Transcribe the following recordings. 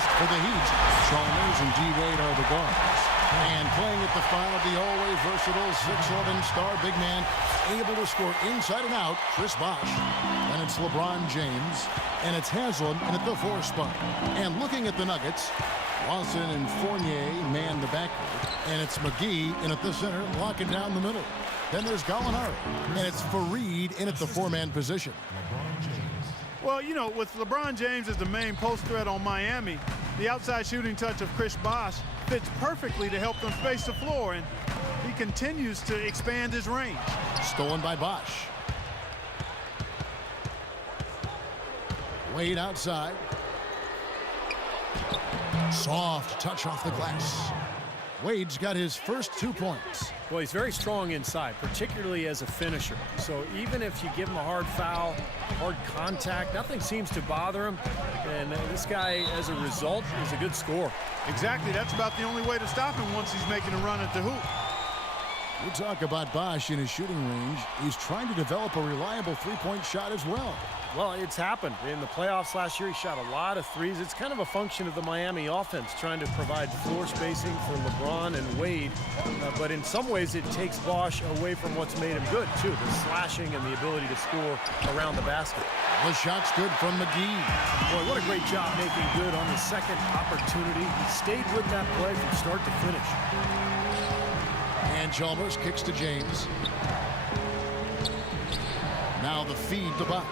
first for the Heat. Chalmers and D-Wade are the guards. And playing at the 5, the always versatile 6'11" star big man, able to score inside and out, Chris Bosh. And it's LeBron James, and it's Haslam in at the 4 spot. And looking at the Nuggets, Lawson and Fournier man the backcourt, and it's McGee in at the center, locking down the middle. Then there's Gallinari, and it's Fareed in at the 4-man position. Well, you know, with LeBron James as the main post threat on Miami, the outside shooting touch of Chris Bosh fits perfectly to help them space the floor, and he continues to expand his range. Stolen by Bosh. Wade outside. Soft touch off the glass. Wade's got his first 2 points. Well, he's very strong inside, particularly as a finisher. So even if you give him a hard foul, hard contact, nothing seems to bother him. And this guy, as a result, is a good scorer. Exactly. That's about the only way to stop him once he's making a run at the hoop. We talk about Bosh in his shooting range. He's trying to develop a reliable three-point shot as well. Well, it's happened. In the playoffs last year, he shot a lot of threes. It's kind of a function of the Miami offense, trying to provide floor spacing for LeBron and Wade. But in some ways, it takes Bosh away from what's made him good, too, the slashing and the ability to score around the basket. The shot's good from McGee. Boy, what a great job making good on the second opportunity. He stayed with that play from start to finish. And Chalmers kicks to James. Now the feed to Bosh.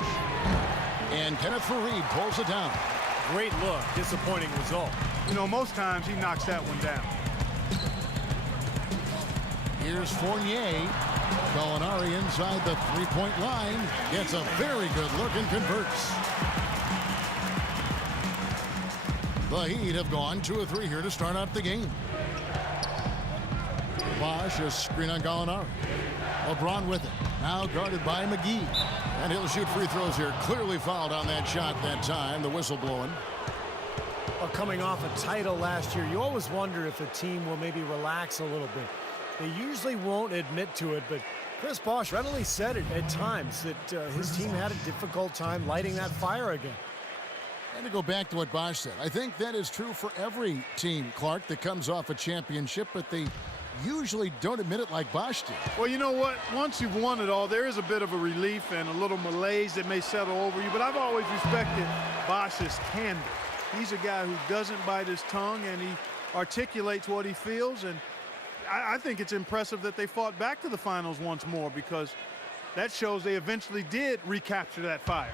And Kenneth Fareed pulls it down. Great look, disappointing result. You know, most times he knocks that one down. Here's Fournier. Gallinari inside the three-point line. Gets a very good look and converts. The Heat have gone 2 of 3 here to start out the game. Bosh, a screen on Gallinari. LeBron with it. Now guarded by McGee. And he'll shoot free throws here. Clearly fouled on that shot that time. The whistle blowing. Well, coming off a title last year, you always wonder if a team will maybe relax a little bit. They usually won't admit to it, but Chris Bosh readily said it at times that his team had a difficult time lighting that fire again. And to go back to what Bosh said, I think that is true for every team, Clark, that comes off a championship, but they usually don't admit it like Bosh did. Well, you know what? Once you've won it all, there is a bit of a relief and a little malaise that may settle over you, but I've always respected Bosh's candor. He's a guy who doesn't bite his tongue, and he articulates what he feels, and I think it's impressive that they fought back to the finals once more, because that shows they eventually did recapture that fire.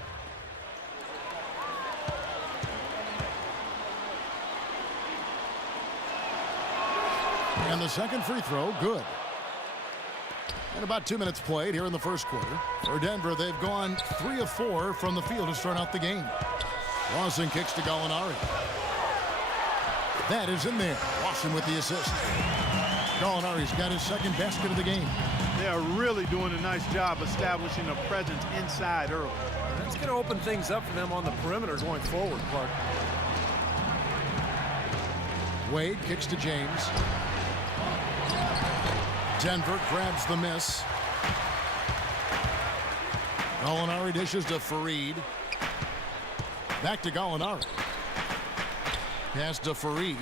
And the second free throw, good. And about 2 minutes played here in the first quarter. For Denver, they've gone 3 of 4 from the field to start out the game. Lawson kicks to Gallinari. That is in there. Lawson with the assist. Gallinari's got his second basket of the game. They are really doing a nice job establishing a presence inside early. That's going to open things up for them on the perimeter going forward, Clark. Wade kicks to James. Denver grabs the miss. Gallinari dishes to Fareed. Back to Gallinari. Pass to Fareed.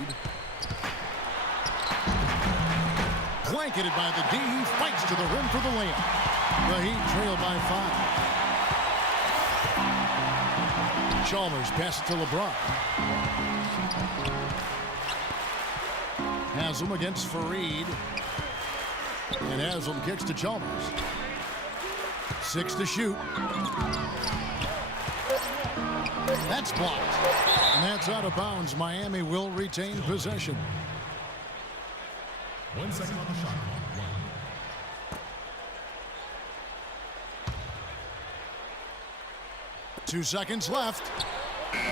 Blanketed by the D. He fights to the rim for the layup. The Heat trail by 5. Chalmers passes to LeBron. Haslam against Fareed. And Haslam kicks to Chalmers. 6 to shoot. That's blocked. And that's out of bounds. Miami will retain possession. 1 second on the shot clock. 2 seconds left.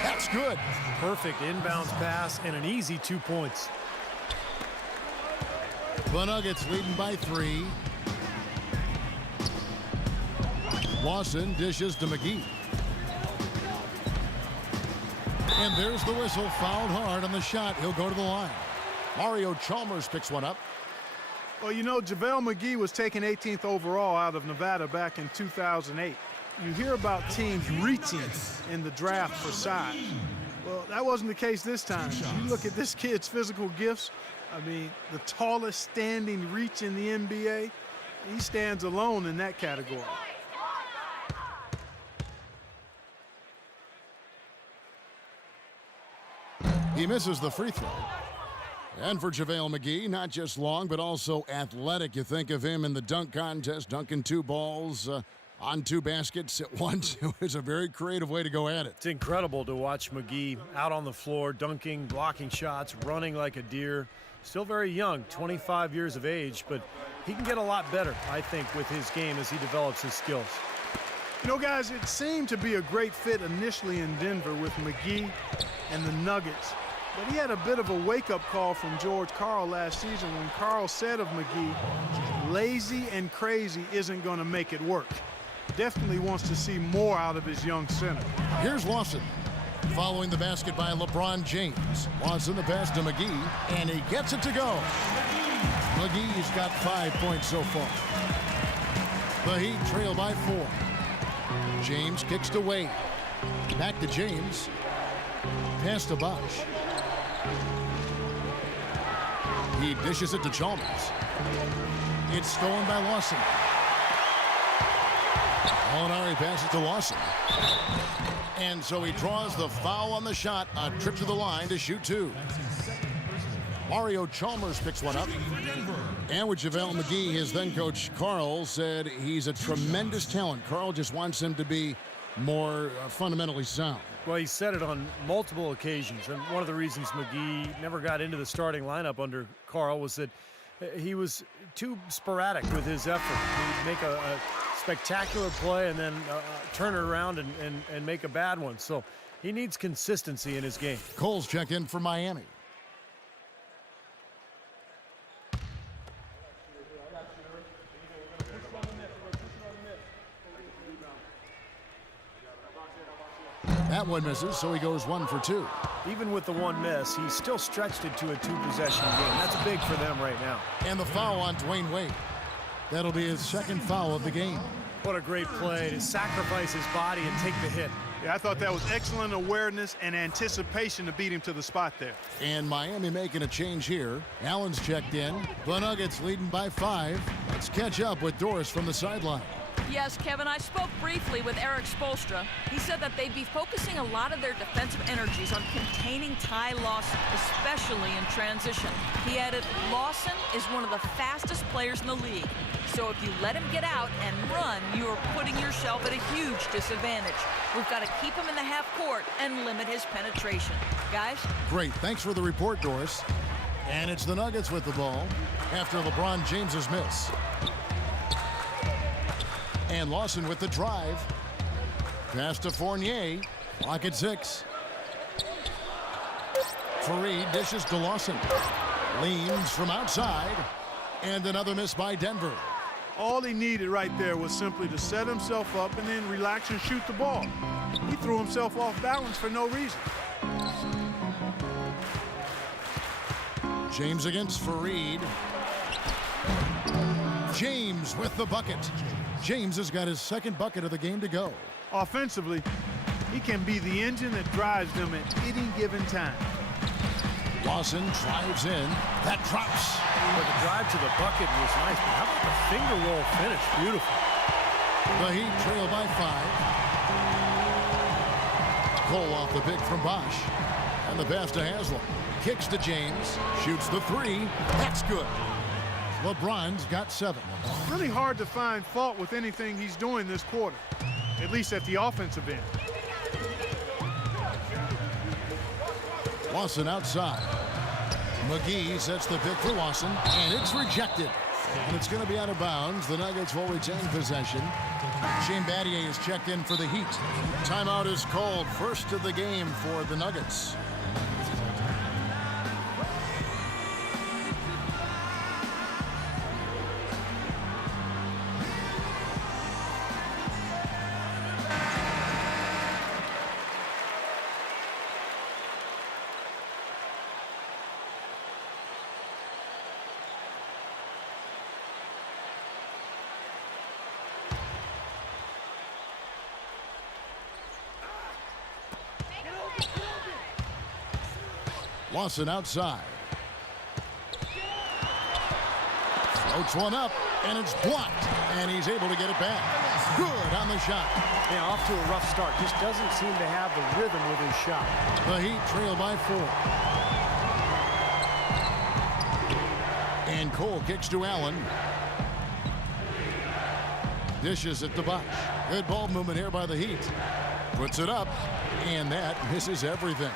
That's good. Perfect inbounds pass and an easy 2 points. The Nuggets leading by 3. Lawson dishes to McGee. And there's the whistle. Fouled hard on the shot. He'll go to the line. Mario Chalmers picks one up. Well, you know, JaVale McGee was taken 18th overall out of Nevada back in 2008. You hear about teams reaching in the draft for size. Well, that wasn't the case this time. You look at this kid's physical gifts. I mean, the tallest standing reach in the NBA. He stands alone in that category. He misses the free throw. And for JaVale McGee, not just long, but also athletic. You think of him in the dunk contest, dunking 2 balls on 2 baskets at once. It was a very creative way to go at it. It's incredible to watch McGee out on the floor, dunking, blocking shots, running like a deer. Still very young, 25 years of age, but he can get a lot better, I think, with his game as he develops his skills. You know, guys, it seemed to be a great fit initially in Denver with McGee and the Nuggets. But he had a bit of a wake-up call from George Karl last season when Karl said of McGee, lazy and crazy isn't going to make it work. Definitely wants to see more out of his young center. Here's Lawson. Following the basket by LeBron James. Lawson the pass to McGee, and he gets it to go. McGee's got 5 points so far. The Heat trail by 4. James kicks to Wade. Back to James. Pass to Bosh. He dishes it to Chalmers. It's stolen by Lawson. Molinari passes to Lawson. And so he draws the foul on the shot. A trip to the line to shoot 2. Mario Chalmers picks one up. And with JaVale McGee, his then coach Karl said he's a tremendous talent. Karl just wants him to be more fundamentally sound. Well, he said it on multiple occasions, and one of the reasons McGee never got into the starting lineup under Karl was that he was too sporadic with his effort. He'd make a spectacular play and then turn it around and make a bad one. So he needs consistency in his game. Cole's checked in for Miami. That one misses, so he goes 1 for 2. Even with the one miss, he's still stretched it to a 2-possession game. That's big for them right now. And the foul on Dwayne Wade. That'll be his 2nd foul of the game. What a great play to sacrifice his body and take the hit. Yeah, I thought that was excellent awareness and anticipation to beat him to the spot there. And Miami making a change here. Allen's checked in. The Nuggets leading by 5. Let's catch up with Doris from the sideline. Yes, Kevin, I spoke briefly with Eric Spoelstra. He said that they'd be focusing a lot of their defensive energies on containing Ty Lawson, especially in transition. He added, Lawson is one of the fastest players in the league. So if you let him get out and run, you are putting yourself at a huge disadvantage. We've got to keep him in the half court and limit his penetration. Guys? Great. Thanks for the report, Doris. And it's the Nuggets with the ball after LeBron James's miss. And Lawson with the drive. Pass to Fournier. Clock at 6. Fareed dishes to Lawson. Leans from outside. And another miss by Denver. All he needed right there was simply to set himself up and then relax and shoot the ball. He threw himself off balance for no reason. James against Fareed. James with the bucket. James has got his 2nd bucket of the game to go. Offensively, he can be the engine that drives them at any given time. Lawson drives in. That drops. But the drive to the bucket was nice, but how about the finger roll finish? Beautiful. The Heat trail by 5. Cole off the pick from Bosh. And the pass to Haslam. Kicks to James. Shoots the 3. That's good. LeBron's got 7. Really hard to find fault with anything he's doing this quarter, at least at the offensive end. Lawson outside. McGee sets the pick for Lawson, and it's rejected. And it's going to be out of bounds. The Nuggets will retain possession. Shane Battier is checked in for the Heat. Timeout is called. First of the game for the Nuggets. Lawson outside. Floats one up, and it's blocked. And he's able to get it back. Good on the shot. Yeah, off to a rough start. Just doesn't seem to have the rhythm with his shot. The Heat trail by 4. And Cole kicks to Allen. Dishes it to Bosh. Good ball movement here by the Heat. Puts it up, and that misses everything.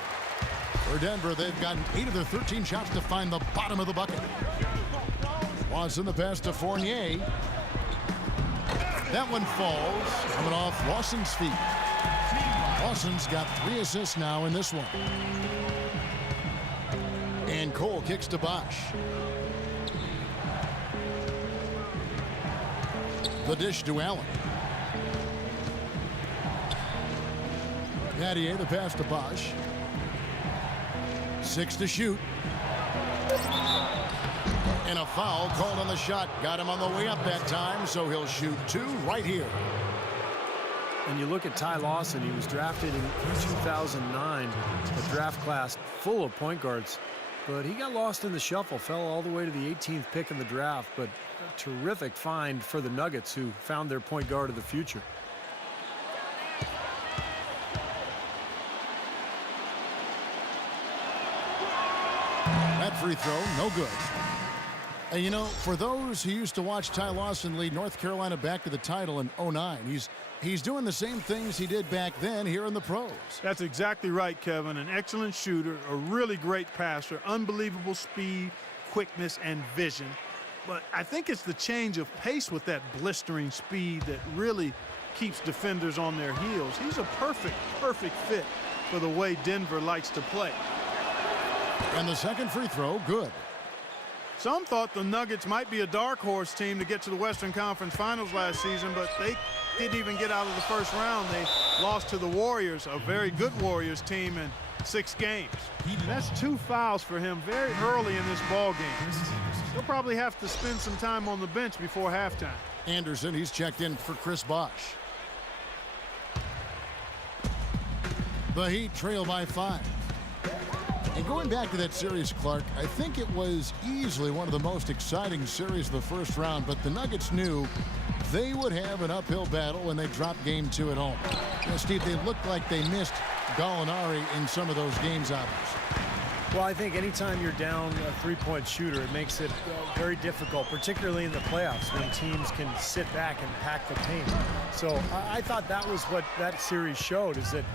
For Denver, they've gotten 8 of their 13 shots to find the bottom of the bucket. Lawson the pass to Fournier. That one falls, coming off Lawson's feet. Lawson's got 3 assists now in this one. And Cole kicks to Bosh. The dish to Allen. Nattier the pass to Bosh. 6 to shoot. And a foul called on the shot. Got him on the way up that time, so he'll shoot 2 right here. And you look at Ty Lawson, he was drafted in 2009, a draft class full of point guards. But he got lost in the shuffle, fell all the way to the 18th pick in the draft. But a terrific find for the Nuggets, who found their point guard of the future. That free throw, no good. And you know, for those who used to watch Ty Lawson lead North Carolina back to the title in '09, he's doing the same things he did back then here in the pros. That's exactly right, Kevin. An excellent shooter, a really great passer, unbelievable speed, quickness, and vision. But I think it's the change of pace with that blistering speed that really keeps defenders on their heels. He's a perfect fit for the way Denver likes to play. And the second free throw, good. Some thought the Nuggets might be a dark horse team to get to the Western Conference Finals last season, but they didn't even get out of the first round. They lost to the Warriors, a very good Warriors team, in 6 games. That's 2 fouls for him very early in this ball game. He'll probably have to spend some time on the bench before halftime. Anderson, he's checked in for Chris Bosh. The Heat trail by 5. And going back to that series, Clark, I think it was easily one of the most exciting series of the first round, but the Nuggets knew they would have an uphill battle when they dropped game 2 at home. You know, Steve, they looked like they missed Gallinari in some of those games out. Well, I think anytime you're down a three-point shooter, it makes it very difficult, particularly in the playoffs when teams can sit back and pack the paint. So I thought that was what that series showed, is that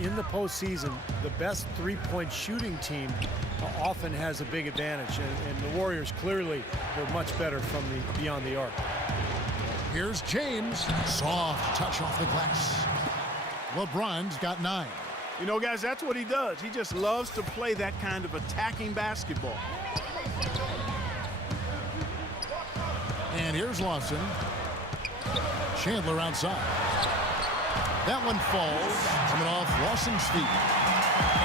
in the postseason, the best three-point shooting team often has a big advantage, and the Warriors clearly were much better from beyond the arc. Here's James. Soft touch off the glass. LeBron's got 9. You know, guys, that's what he does. He just loves to play that kind of attacking basketball. And here's Lawson. Chandler outside. That one falls, coming off Lawson's feet.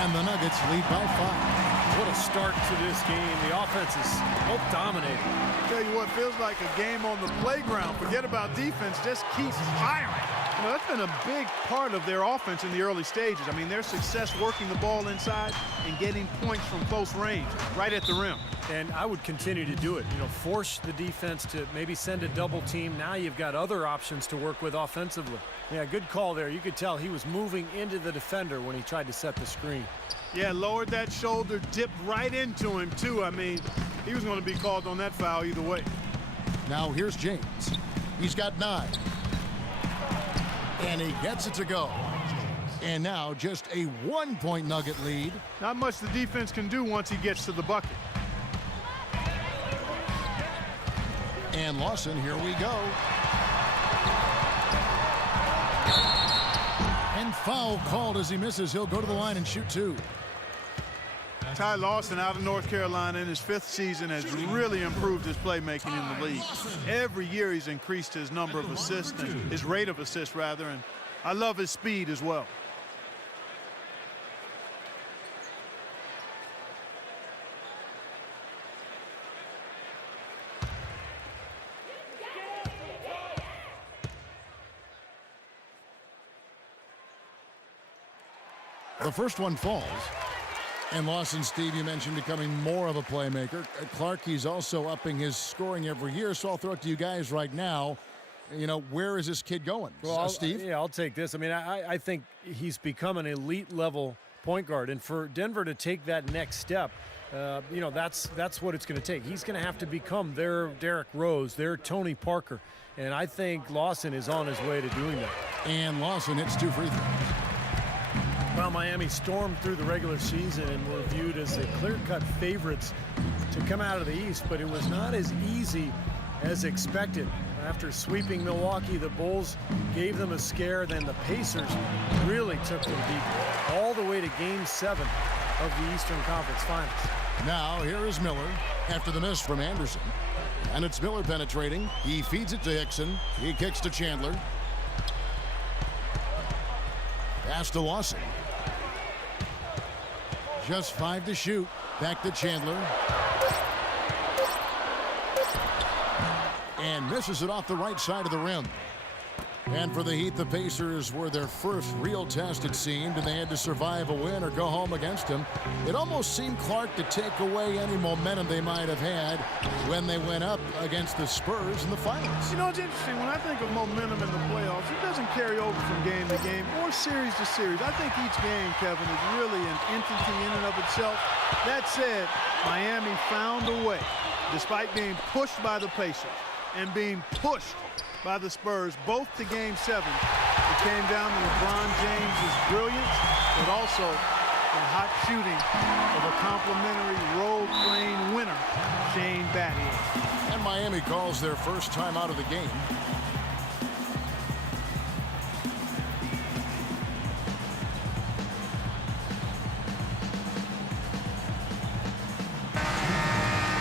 And the Nuggets lead by 5. What a start to this game. The offense is both dominating. I'll tell you what, feels like a game on the playground. Forget about defense, just keep firing. You know, that's been a big part of their offense in the early stages. I mean, their success working the ball inside and getting points from close range, right at the rim. And I would continue to do it. You know, force the defense to maybe send a double team. Now you've got other options to work with offensively. Yeah, good call there. You could tell he was moving into the defender when he tried to set the screen. Yeah, lowered that shoulder, dipped right into him, too. I mean, he was going to be called on that foul either way. Now here's James. He's got 9. And he gets it to go. And now just a 1-point Nugget lead. Not much the defense can do once he gets to the bucket. And Lawson, here we go. And foul called as he misses. He'll go to the line and shoot 2. Ty Lawson out of North Carolina in his 5th season has really improved his playmaking in the league. Every year he's increased his number of assists, and his rate of assists rather, and I love his speed as well. The first one falls. And Lawson, Steve, you mentioned becoming more of a playmaker. Clark, he's also upping his scoring every year, so I'll throw it to you guys right now. You know, where is this kid going? Well, Steve? Yeah, I'll take this. I mean, I think he's become an elite-level point guard, and for Denver to take that next step, you know, that's what it's going to take. He's going to have to become their Derrick Rose, their Tony Parker, and I think Lawson is on his way to doing that. And Lawson hits 2 free throws. Well, Miami stormed through the regular season and were viewed as the clear-cut favorites to come out of the East, but it was not as easy as expected. After sweeping Milwaukee, the Bulls gave them a scare. Then the Pacers really took them deep, all the way to Game 7 of the Eastern Conference Finals. Now, here is Miller after the miss from Anderson. And it's Miller penetrating. He feeds it to Hickson. He kicks to Chandler. Pass to Lawson. Just 5 to shoot. Back to Chandler. And misses it off the right side of the rim. And for the Heat, the Pacers were their first real test, it seemed, and they had to survive a win or go home against him. It almost seemed, Clark, to take away any momentum they might have had when they went up against the Spurs in the finals. You know, it's interesting. When I think of momentum in the playoffs, it doesn't carry over from game to game or series to series. I think each game, Kevin, is really an entity in and of itself. That said, Miami found a way, despite being pushed by the Pacers and being pushed by the Spurs, both to Game 7. It came down to LeBron James' brilliance, but also the hot shooting of a complimentary role-playing winner, Shane Battier. And Miami calls their first time out of the game.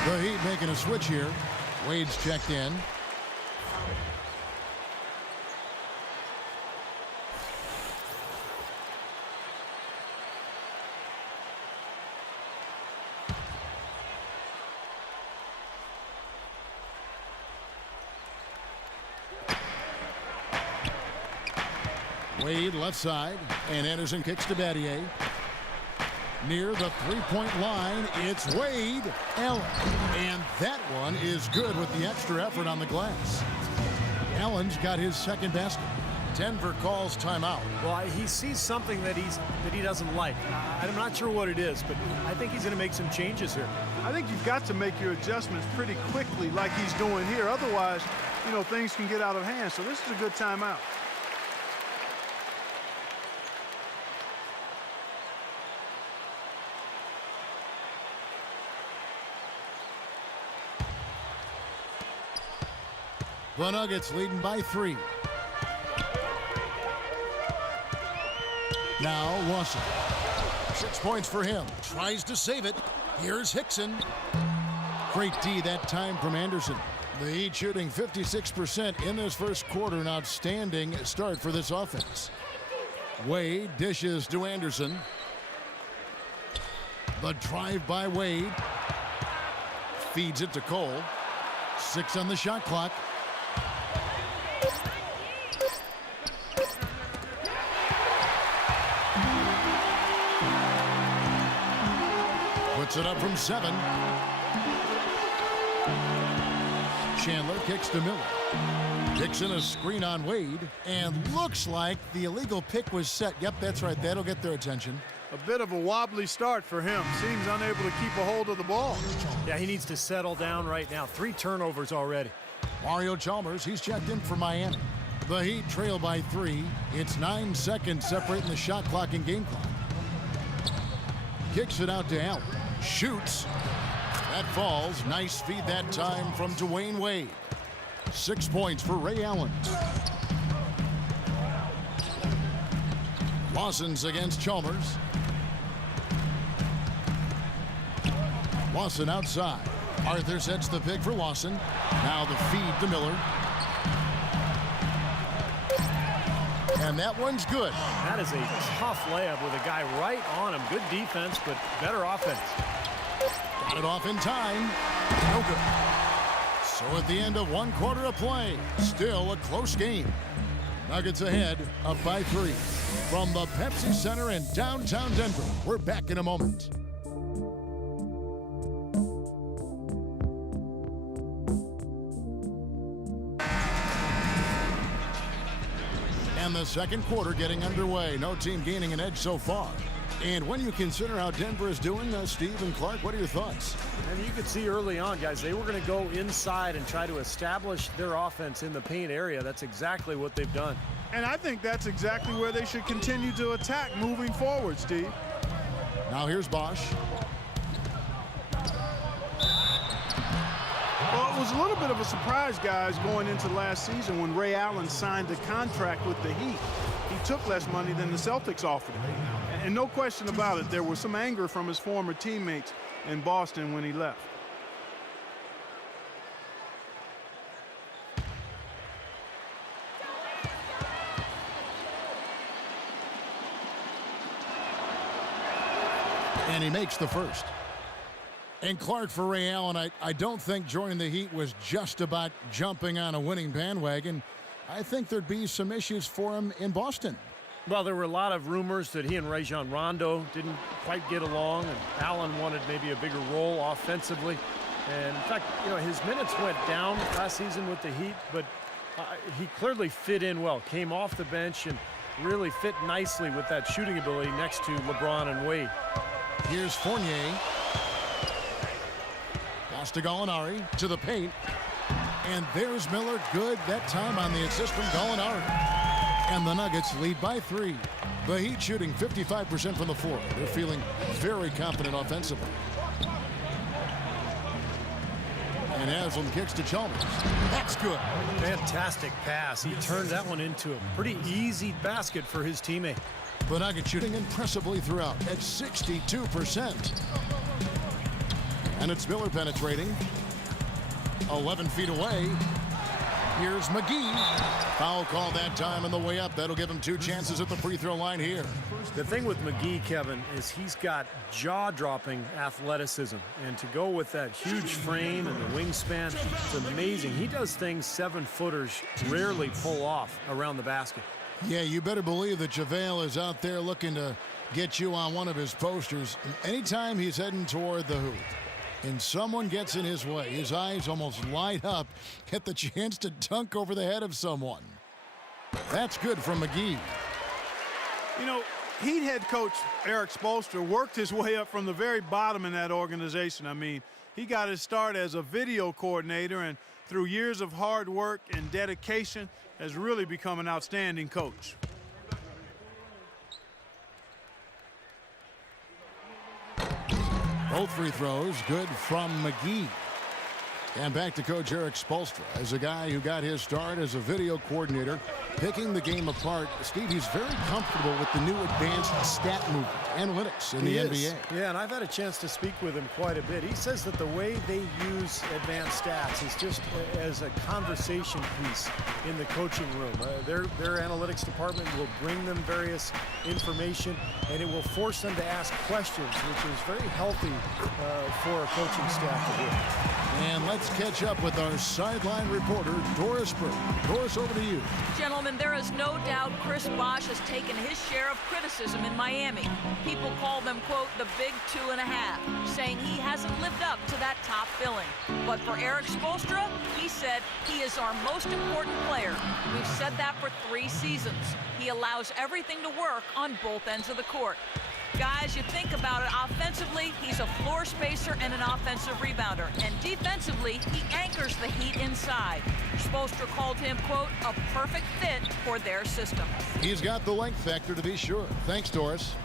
The Heat making a switch here. Wade's checked in. Wade left side, and Anderson kicks to Battier. Near the three-point line, it's Wade Allen. And that one is good with the extra effort on the glass. Allen's got his second basket. Denver calls timeout. Well, he sees something that he doesn't like. I'm not sure what it is, but I think he's going to make some changes here. I think you've got to make your adjustments pretty quickly like he's doing here. Otherwise, you know, things can get out of hand. So this is a good timeout. The Nuggets leading by 3. Now Lawson. 6 points for him. Tries to save it. Here's Hickson. Great D that time from Anderson. The Heat shooting 56% in this first quarter. An outstanding start for this offense. Wade dishes to Anderson. The drive by Wade. Feeds it to Cole. 6 on the shot clock. Puts it up from 7. Chandler kicks to Miller. Dixon a screen on Wade, and looks like the illegal pick was set. Yep, that's right. That'll get their attention. A bit of a wobbly start for him. Seems unable to keep a hold of the ball. Yeah, he needs to settle down right now. 3 turnovers already. Mario Chalmers, he's checked in for Miami. The Heat trail by 3. It's 9 seconds separating the shot clock and game clock. Kicks it out to Allen. Shoots. That falls. Nice feed that time from Dwayne Wade. 6 points for Ray Allen. Lawson's against Chalmers. Lawson outside. Arthur sets the pick for Lawson. Now the feed to Miller. And that one's good. That is a tough layup with a guy right on him. Good defense, but better offense. Got it off in time. No good. So at the end of 1 quarter of play, still a close game. Nuggets ahead, up by 3. From the Pepsi Center in downtown Denver, we're back in a moment. And the second quarter getting underway. No team gaining an edge so far. And when you consider how Denver is doing, Steve and Clark, what are your thoughts? And you could see early on, guys, they were going to go inside and try to establish their offense in the paint area. That's exactly what they've done. And I think that's exactly where they should continue to attack moving forward, Steve. Now here's Bosh. Well, it was a little bit of a surprise, guys, going into last season when Ray Allen signed a contract with the Heat. He took less money than the Celtics offered him. And no question about it, there was some anger from his former teammates in Boston when he left. And he makes the first. And Clark, for Ray Allen, I don't think joining the Heat was just about jumping on a winning bandwagon. I think there'd be some issues for him in Boston. Well, there were a lot of rumors that he and Rajon Rondo didn't quite get along, and Allen wanted maybe a bigger role offensively. And in fact, his minutes went down last season with the Heat, but he clearly fit in well, came off the bench and really fit nicely with that shooting ability next to LeBron and Wade. Here's Fournier. Pass to Gallinari to the paint. And there's Miller. Good that time on the assist from Gallinari. And the Nuggets lead by 3. The Heat shooting 55% from the floor. They're feeling very confident offensively. And Haslam kicks to Chalmers. That's good. Fantastic pass. He turned that one into a pretty easy basket for his teammate. The Nuggets shooting impressively throughout at 62%. And it's Miller penetrating. 11 feet away. Here's McGee. Foul call that time on the way up. That'll give him 2 chances at the free throw line here. The thing with McGee, Kevin, is he's got jaw-dropping athleticism. And to go with that huge frame and the wingspan, it's amazing. He does things 7-footers rarely pull off around the basket. Yeah, you better believe that JaVale is out there looking to get you on one of his posters. Anytime he's heading toward the hoop and someone gets in his way, his eyes almost light up, get the chance to dunk over the head of someone. That's good from McGee. Heat head coach Eric Spoelstra worked his way up from the very bottom in that organization. I mean, he got his start as a video coordinator, and through years of hard work and dedication, has really become an outstanding coach. Both free throws good from McGee. And back to Coach Eric Spoelstra as a guy who got his start as a video coordinator, picking the game apart. Steve, he's very comfortable with the new advanced stat movement, analytics in the NBA. Yeah, and I've had a chance to speak with him quite a bit. He says that the way they use advanced stats is just as a conversation piece in the coaching room. Their analytics department will bring them various information, and it will force them to ask questions, which is very healthy for a coaching staff to do. And let's catch up with our sideline reporter, Doris Burke. Doris, over to you. Gentlemen, there is no doubt Chris Bosh has taken his share of criticism in Miami. People call them, quote, the big 2.5, saying he hasn't lived up to that top billing. But for Eric Spoelstra, he said he is our most important player. We've said that for 3 seasons. He allows everything to work on both ends of the court. Guys, you think about it, offensively, he's a floor spacer and an offensive rebounder. And defensively, he anchors the Heat inside. Spoelstra called him, quote, a perfect fit for their system. He's got the length factor to be sure. Thanks, Doris.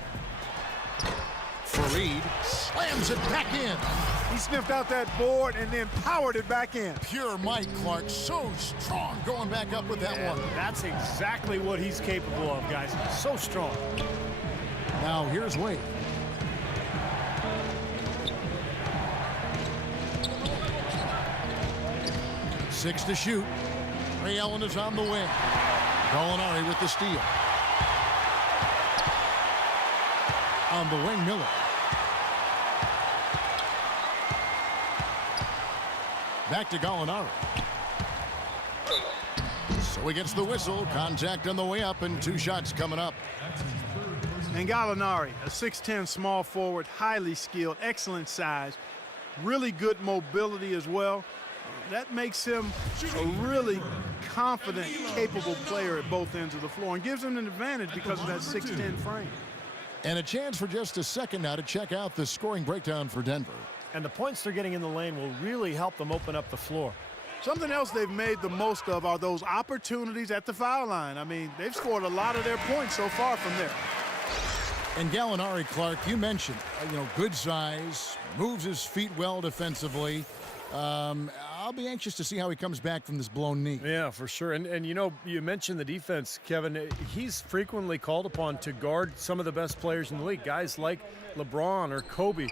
Fareed slams it back in. He sniffed out that board and then powered it back in. Pure Mike Clark, so strong going back up with that one. That's exactly what he's capable of, guys. So strong. Now here's Wade. Six to shoot. Ray Allen is on the wing. Gallinari with the steal. On the wing, Miller. Back to Gallinari. So he gets the whistle. Contact on the way up and 2 shots coming up. And Gallinari, a 6'10 small forward, highly skilled, excellent size, really good mobility as well. That makes him a really confident, capable player at both ends of the floor and gives him an advantage because of that 6'10 frame. And a chance for just a second now to check out the scoring breakdown for Denver. And the points they're getting in the lane will really help them open up the floor. Something else they've made the most of are those opportunities at the foul line. I mean, they've scored a lot of their points so far from there. And Gallinari, Clark, you mentioned, good size, moves his feet well defensively. I'll be anxious to see how he comes back from this blown knee. Yeah, for sure. And you mentioned the defense, Kevin. He's frequently called upon to guard some of the best players in the league, guys like LeBron or Kobe.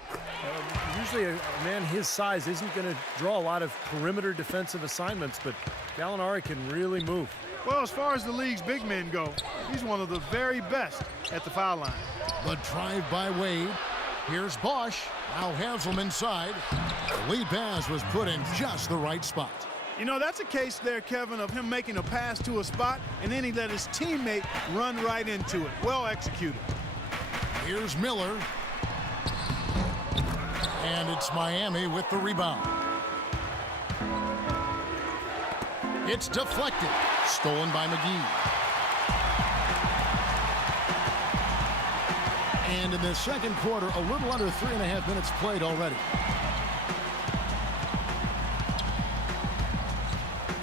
Usually a man his size isn't going to draw a lot of perimeter defensive assignments, but Gallinari can really move. Well, as far as the league's big men go, he's one of the very best at the foul line. The drive by Wade. Here's Bosch. Now Haslem inside. The lead pass was put in just the right spot. You know, that's a case there, Kevin, of him making a pass to a spot, and then he let his teammate run right into it. Well executed. Here's Miller. And it's Miami with the rebound. It's deflected. Stolen by McGee. And in the second quarter, a little under 3.5 minutes played already.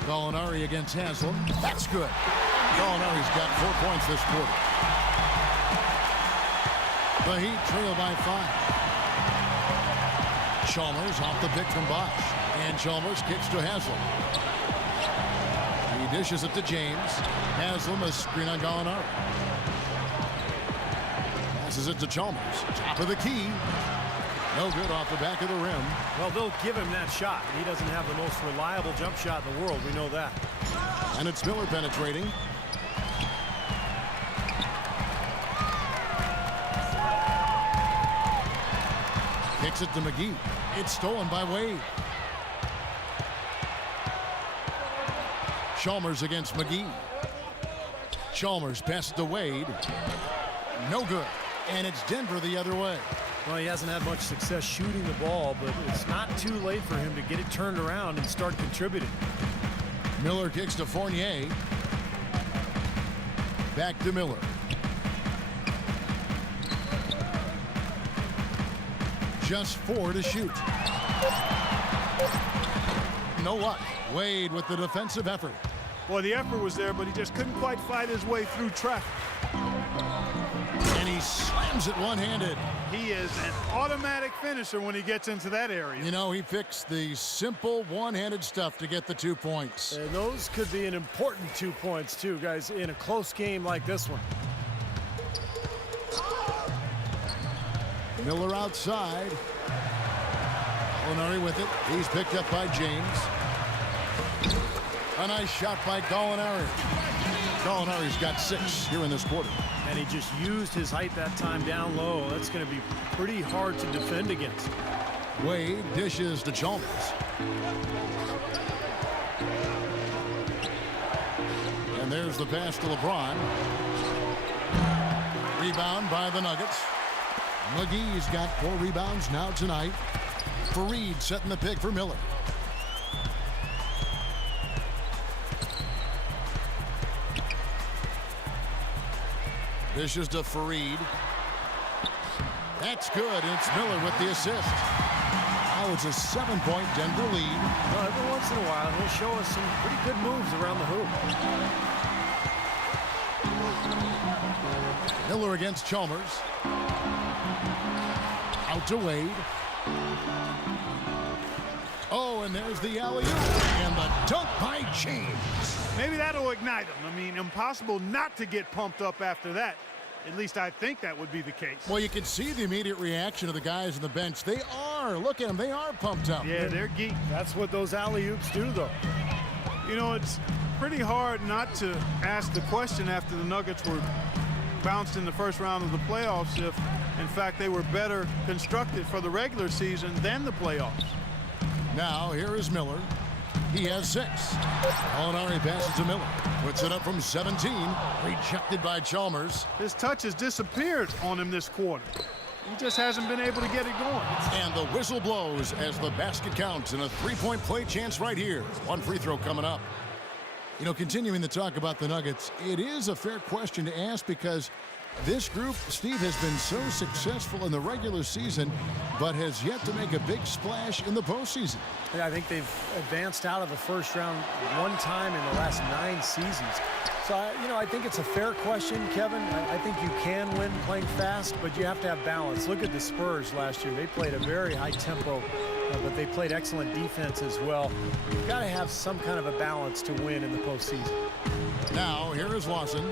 Gallinari against Haslem. That's good. Gallinari's got 4 points this quarter. The Heat trail by 5. Chalmers off the pick from Bosch. And Chalmers kicks to Haslem. He dishes it to James. Haslem, a screen on Gallinari. Passes it to Chalmers. Top of the key. No good off the back of the rim. Well, they'll give him that shot. He doesn't have the most reliable jump shot in the world. We know that. And it's Miller penetrating. Kicks it to McGee. It's stolen by Wade. Chalmers against McGee. Chalmers passes to Wade. No good. And it's Denver the other way. Well, he hasn't had much success shooting the ball, but it's not too late for him to get it turned around and start contributing. Miller kicks to Fournier. Back to Miller. Just 4 to shoot. No luck. Wade with the defensive effort. Boy, the effort was there, but he just couldn't quite fight his way through traffic. And he slams it one-handed. He is an automatic finisher when he gets into that area. You know, he fixed the simple one-handed stuff to get the 2 points. And those could be an important 2 points, too, guys, in a close game like this one. Miller outside. Gallinari with it. He's picked up by James. A nice shot by Gallinari. Gallinari's got 6 here in this quarter. And he just used his height that time down low. That's going to be pretty hard to defend against. Wade dishes to Chalmers. And there's the pass to LeBron. Rebound by the Nuggets. McGee's got 4 rebounds now tonight. Fareed setting the pick for Miller. Dishes to Fareed. That's good. It's Miller with the assist. Now it's a 7-point Denver lead. Well, every once in a while, he'll show us some pretty good moves around the hoop. Miller against Chalmers. Out to Wade. Oh, and there's the alley-oop. And the dunk by James. Maybe that'll ignite him. I mean, impossible not to get pumped up after that. At least I think that would be the case. Well, you can see the immediate reaction of the guys on the bench. They are. Look at them. They are pumped up. Yeah, they're geeked. That's what those alley-oops do, though. You know, it's pretty hard not to ask the question after the Nuggets were bounced in the first round of the playoffs if, in fact, they were better constructed for the regular season than the playoffs. Now, here is Miller. He has 6. Molinari passes to Miller. Puts it up from 17. Rejected by Chalmers. His touch has disappeared on him this quarter. He just hasn't been able to get it going. And the whistle blows as the basket counts, and a three-point play chance right here. One free throw coming up. You know, continuing to talk about the Nuggets, it is a fair question to ask because this group, Steve, has been so successful in the regular season, but has yet to make a big splash in the postseason. Yeah, I think they've advanced out of the first round one time in the last 9 seasons. So, I think it's a fair question, Kevin. I think you can win playing fast, but you have to have balance. Look at the Spurs last year. They played a very high tempo, but they played excellent defense as well. You've got to have some kind of a balance to win in the postseason. Now, here is Lawson.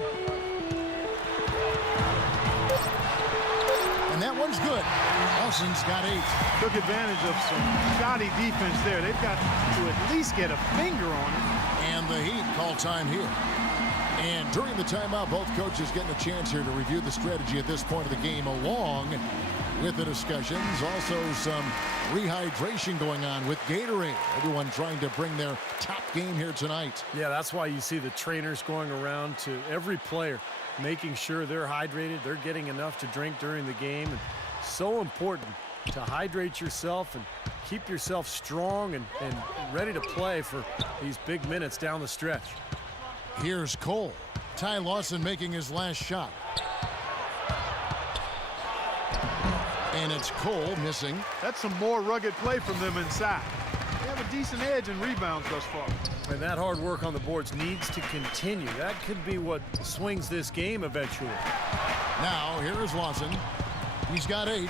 And that one's good. Lawson's got 8. Took advantage of some shoddy defense there. They've got to at least get a finger on it. And the Heat call time here. And during the timeout, both coaches getting a chance here to review the strategy at this point of the game, along with the discussions. Also some rehydration going on with Gatorade. Everyone trying to bring their top game here tonight. Yeah, that's why you see the trainers going around to every player, making sure they're hydrated, they're getting enough to drink during the game. And so important to hydrate yourself and keep yourself strong and ready to play for these big minutes down the stretch. Here's Cole. Ty Lawson making his last shot. And it's Cole missing. That's some more rugged play from them inside. They have a decent edge in rebounds thus far. And that hard work on the boards needs to continue. That could be what swings this game eventually. Now, here is Lawson. He's got 8.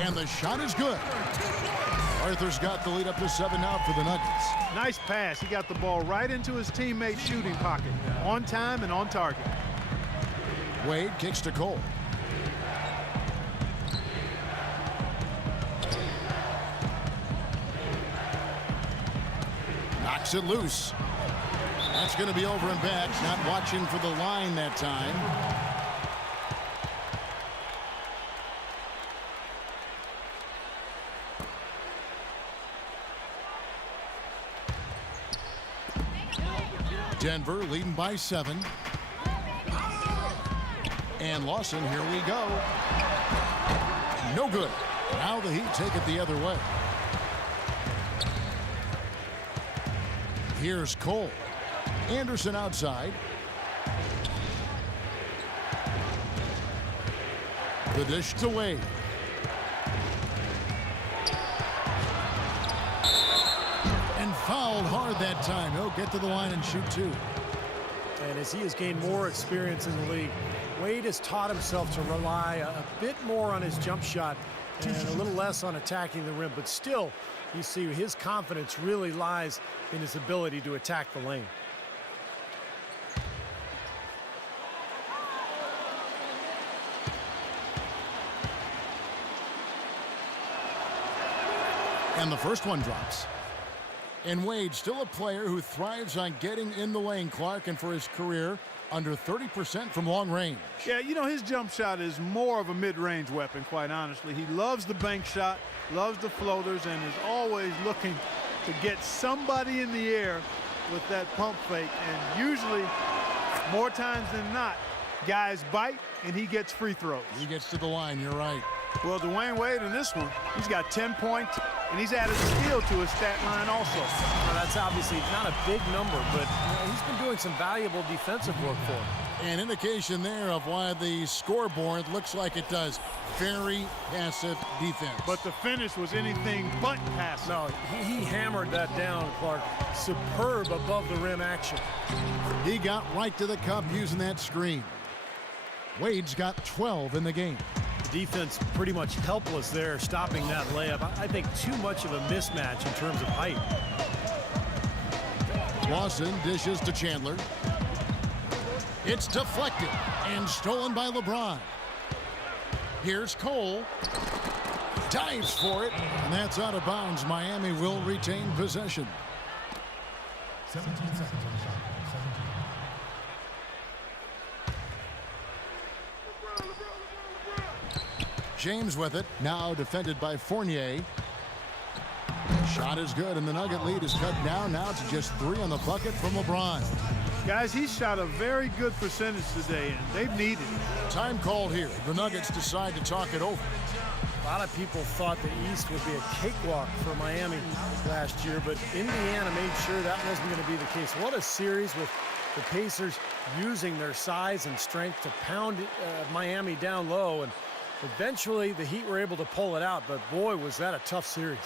And the shot is good. Arthur's got the lead up to 7 now for the Nuggets. Nice pass. He got the ball right into his teammate's shooting pocket. On time and on target. Wade kicks to Cole. Knocks it loose. That's going to be over and back. Not watching for the line that time. Denver leading by 7. And Lawson, here we go. No good. Now the Heat take it the other way. Here's Cole. Anderson outside. The dish to Wade. And fouled hard that time. He'll get to the line and shoot 2. And as he has gained more experience in the league, Wade has taught himself to rely a bit more on his jump shot and a little less on attacking the rim. But still, you see his confidence really lies in his ability to attack the lane. And the first one drops. And Wade, still a player who thrives on getting in the lane, Clark, and for his career, under 30% from long range. Yeah, his jump shot is more of a mid-range weapon, quite honestly. He loves the bank shot, loves the floaters, and is always looking to get somebody in the air with that pump fake. And usually, more times than not, guys bite, and he gets free throws. He gets to the line, you're right. Well, Dwayne Wade in this one, he's got 10 points, and he's added a steal to his stat line also. Well, that's obviously not a big number, but he's been doing some valuable defensive work for him. An indication there of why the scoreboard looks like it does. Very passive defense. But the finish was anything but passive. No, he hammered that down, Clark. Superb above the rim action. He got right to the cup using that screen. Wade's got 12 in the game. The defense pretty much helpless there, stopping that layup. I think too much of a mismatch in terms of height. Lawson dishes to Chandler. It's deflected and stolen by LeBron. Here's Cole. Dives for it, and that's out of bounds. Miami will retain possession. 17 seconds on the shot. 17. James with it, now defended by Fournier. Shot is good, and the Nugget lead is cut down now to just 3 on the bucket from LeBron. Guys, he shot a very good percentage today, and they've needed it. Time called here. The Nuggets decide to talk it over. A lot of people thought the East would be a cakewalk for Miami last year, but Indiana made sure that wasn't going to be the case. What a series with the Pacers using their size and strength to pound Miami down low, and eventually the Heat were able to pull it out, but boy, was that a tough series.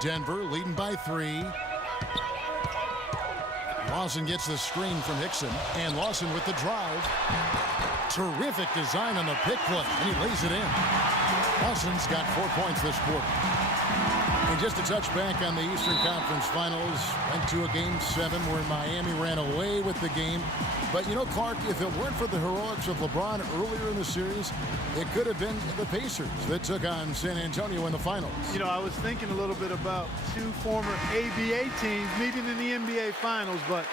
Denver leading by 3. Lawson gets the screen from Hickson, and Lawson with the drive. Terrific design on the pick play, and he lays it in. Lawson's got 4 points this quarter. And just to touch back on the Eastern Conference Finals, went to a Game 7 where Miami ran away with the game. But, you know, Clark, if it weren't for the heroics of LeBron earlier in the series, it could have been the Pacers that took on San Antonio in the finals. You know, I was thinking a little bit about 2 former ABA teams meeting in the NBA Finals, but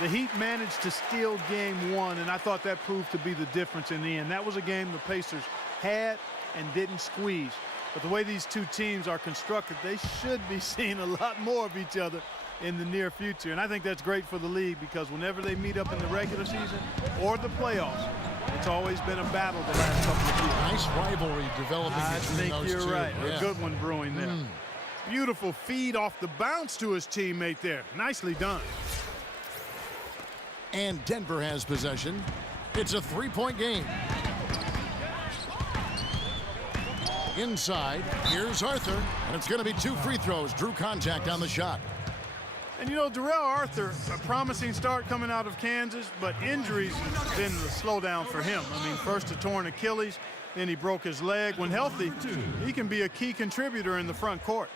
the Heat managed to steal Game 1, and I thought that proved to be the difference in the end. That was a game the Pacers had and didn't squeeze. But the way these 2 teams are constructed, they should be seeing a lot more of each other in the near future. And I think that's great for the league because whenever they meet up in the regular season or the playoffs, it's always been a battle the last couple of years. Nice rivalry developing I between think those you're two. right. Yeah. A good one brewing there. Beautiful feed off the bounce to his teammate there. Nicely done. And Denver has possession. It's a 3-point game. Inside, here's Arthur, and it's going to be 2 free throws. Drew contact on the shot. And you know, Darrell Arthur, a promising start coming out of Kansas, but injuries have been the slowdown for him. I mean, first a torn Achilles, then he broke his leg. When healthy, he can be a key contributor in the front court.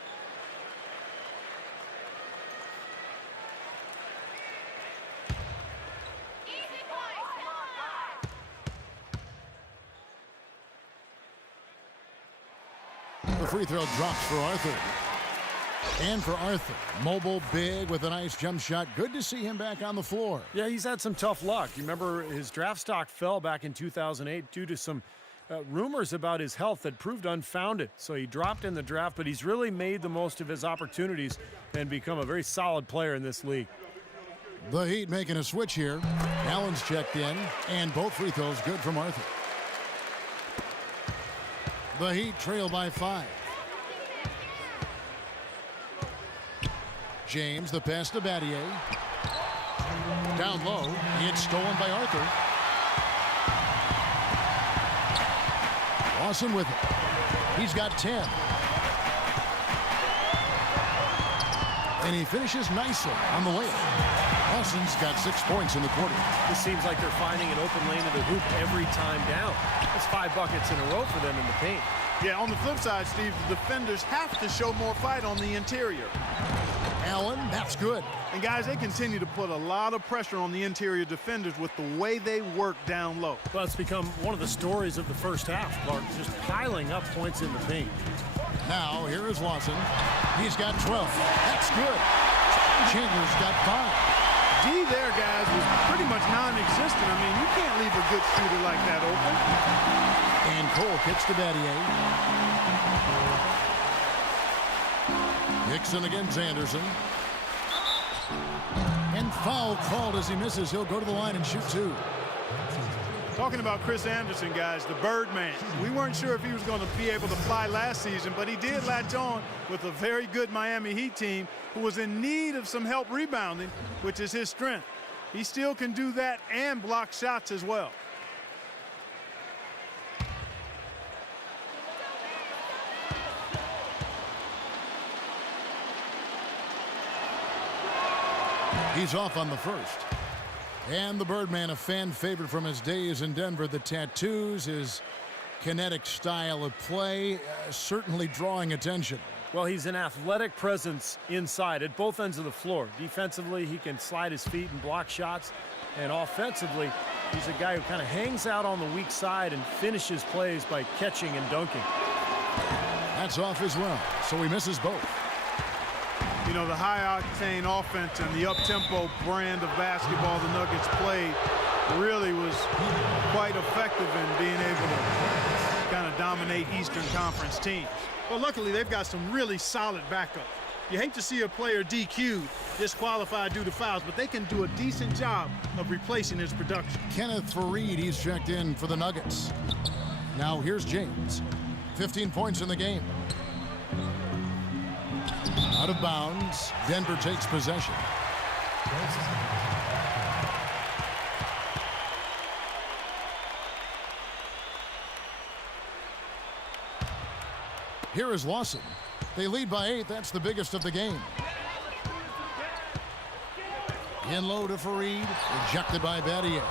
The free throw drops for Arthur. And for Arthur, mobile, big, with a nice jump shot. Good to see him back on the floor. Yeah, he's had some tough luck. You remember his draft stock fell back in 2008 due to some rumors about his health that proved unfounded. So he dropped in the draft, but he's really made the most of his opportunities and become a very solid player in this league. The Heat making a switch here. Allen's checked in, and both free throws good from Arthur. The Heat trail by 5. James, the pass to Battier. Down low, it's stolen by Arthur. Lawson with it. He's got 10. And he finishes nicely on the layup. Lawson's got 6 points in the quarter. This seems like they're finding an open lane to the hoop every time down. That's 5 buckets in a row for them in the paint. Yeah, on the flip side, Steve, the defenders have to show more fight on the interior. Allen, that's good. And guys, they continue to put a lot of pressure on the interior defenders with the way they work down low. Well, it's become one of the stories of the first half, Clark, just piling up points in the paint. Now, here is Lawson. He's got 12. That's good. Chandler's got 5. D there, guys, was pretty much non-existent. I mean, you can't leave a good shooter like that open. And Cole kicks to Battier. Hickson against Anderson. And foul called as he misses. He'll go to the line and shoot 2. Talking about Chris Anderson, guys, the Birdman. We weren't sure if he was going to be able to fly last season, but he did latch on with a very good Miami Heat team who was in need of some help rebounding, which is his strength. He still can do that and block shots as well. He's off on the first. And the Birdman, a fan favorite from his days in Denver. The tattoos, his kinetic style of play, certainly drawing attention. Well, he's an athletic presence inside at both ends of the floor. Defensively, he can slide his feet and block shots. And offensively, he's a guy who kind of hangs out on the weak side and finishes plays by catching and dunking. That's off as well, so he misses both. You know, the high-octane offense and the up-tempo brand of basketball the Nuggets played really was quite effective in being able to kind of dominate dominate Eastern Conference teams. But luckily, they've got some really solid backup. You hate to see a player DQ'd, disqualified due to fouls, but they can do a decent job of replacing his production. Kenneth Faried, he's checked in for the Nuggets. Now here's James. 15 points in the game. Out of bounds. Denver takes possession. Here is Lawson. They lead by 8. That's the biggest of the game. In low to Faried. Ejected by Battier.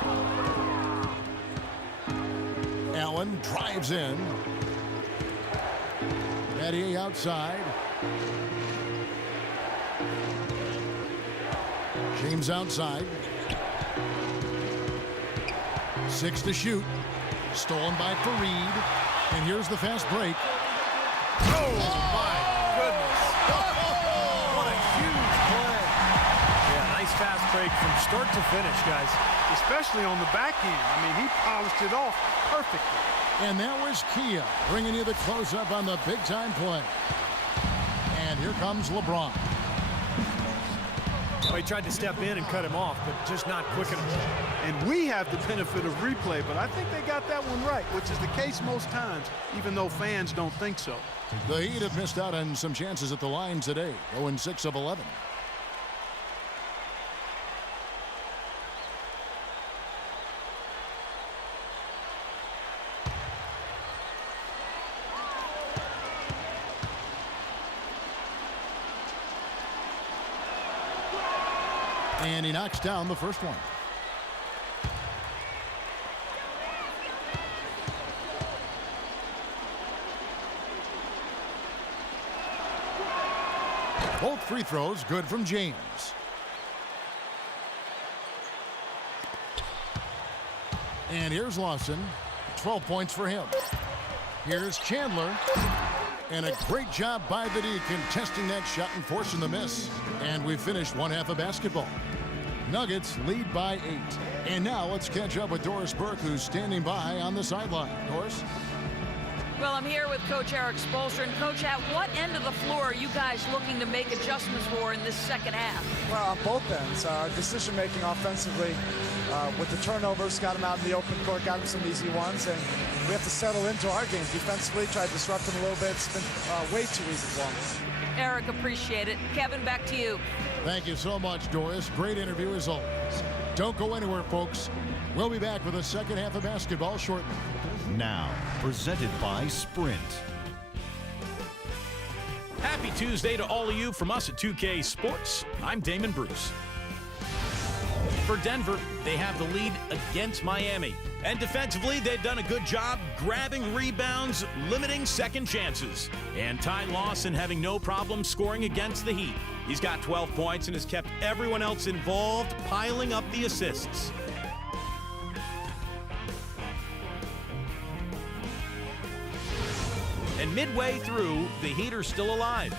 Allen drives in. Battier outside. James outside. 6 to shoot. Stolen by Faried. And here's the fast break. Oh, my goodness. What a huge play. Yeah, nice fast break from start to finish, guys. Especially on the back end. I mean, he polished it off perfectly. And that was Kia bringing you the close-up on the big-time play. And here comes LeBron. Well, he tried to step in and cut him off, but just not quick enough. And we have the benefit of replay, but I think they got that one right, which is the case most times, even though fans don't think so. The Heat have missed out on some chances at the line today, 0-6 of 11. And he knocks down the first one. Both free throws good from James. And here's Lawson. 12 points for him. Here's Chandler. And a great job by the D contesting that shot and forcing the miss. And we finished one half of basketball. Nuggets lead by 8. And now let's catch up with Doris Burke, who's standing by on the sideline. Doris? Well, I'm here with Coach Erik Spoelstra. And, Coach, at what end of the floor are you guys looking to make adjustments for in this second half? Well, on both ends. Decision-making offensively with the turnovers, got them out in the open court, got them some easy ones, and we have to settle into our game. Defensively, try to disrupt them a little bit. It's been way too easy for us. Erik, appreciate it. Kevin, back to you. Thank you so much, Doris. Great interview as always. Don't go anywhere, folks. We'll be back with the second half of basketball shortly. Now, presented by Sprint. Happy Tuesday to all of you from us at 2K Sports. I'm Damon Bruce. For Denver, they have the lead against Miami. And defensively, they've done a good job grabbing rebounds, limiting second chances. And Ty Lawson having no problem scoring against the Heat. He's got 12 points and has kept everyone else involved, piling up the assists. And midway through, the Heat are still alive.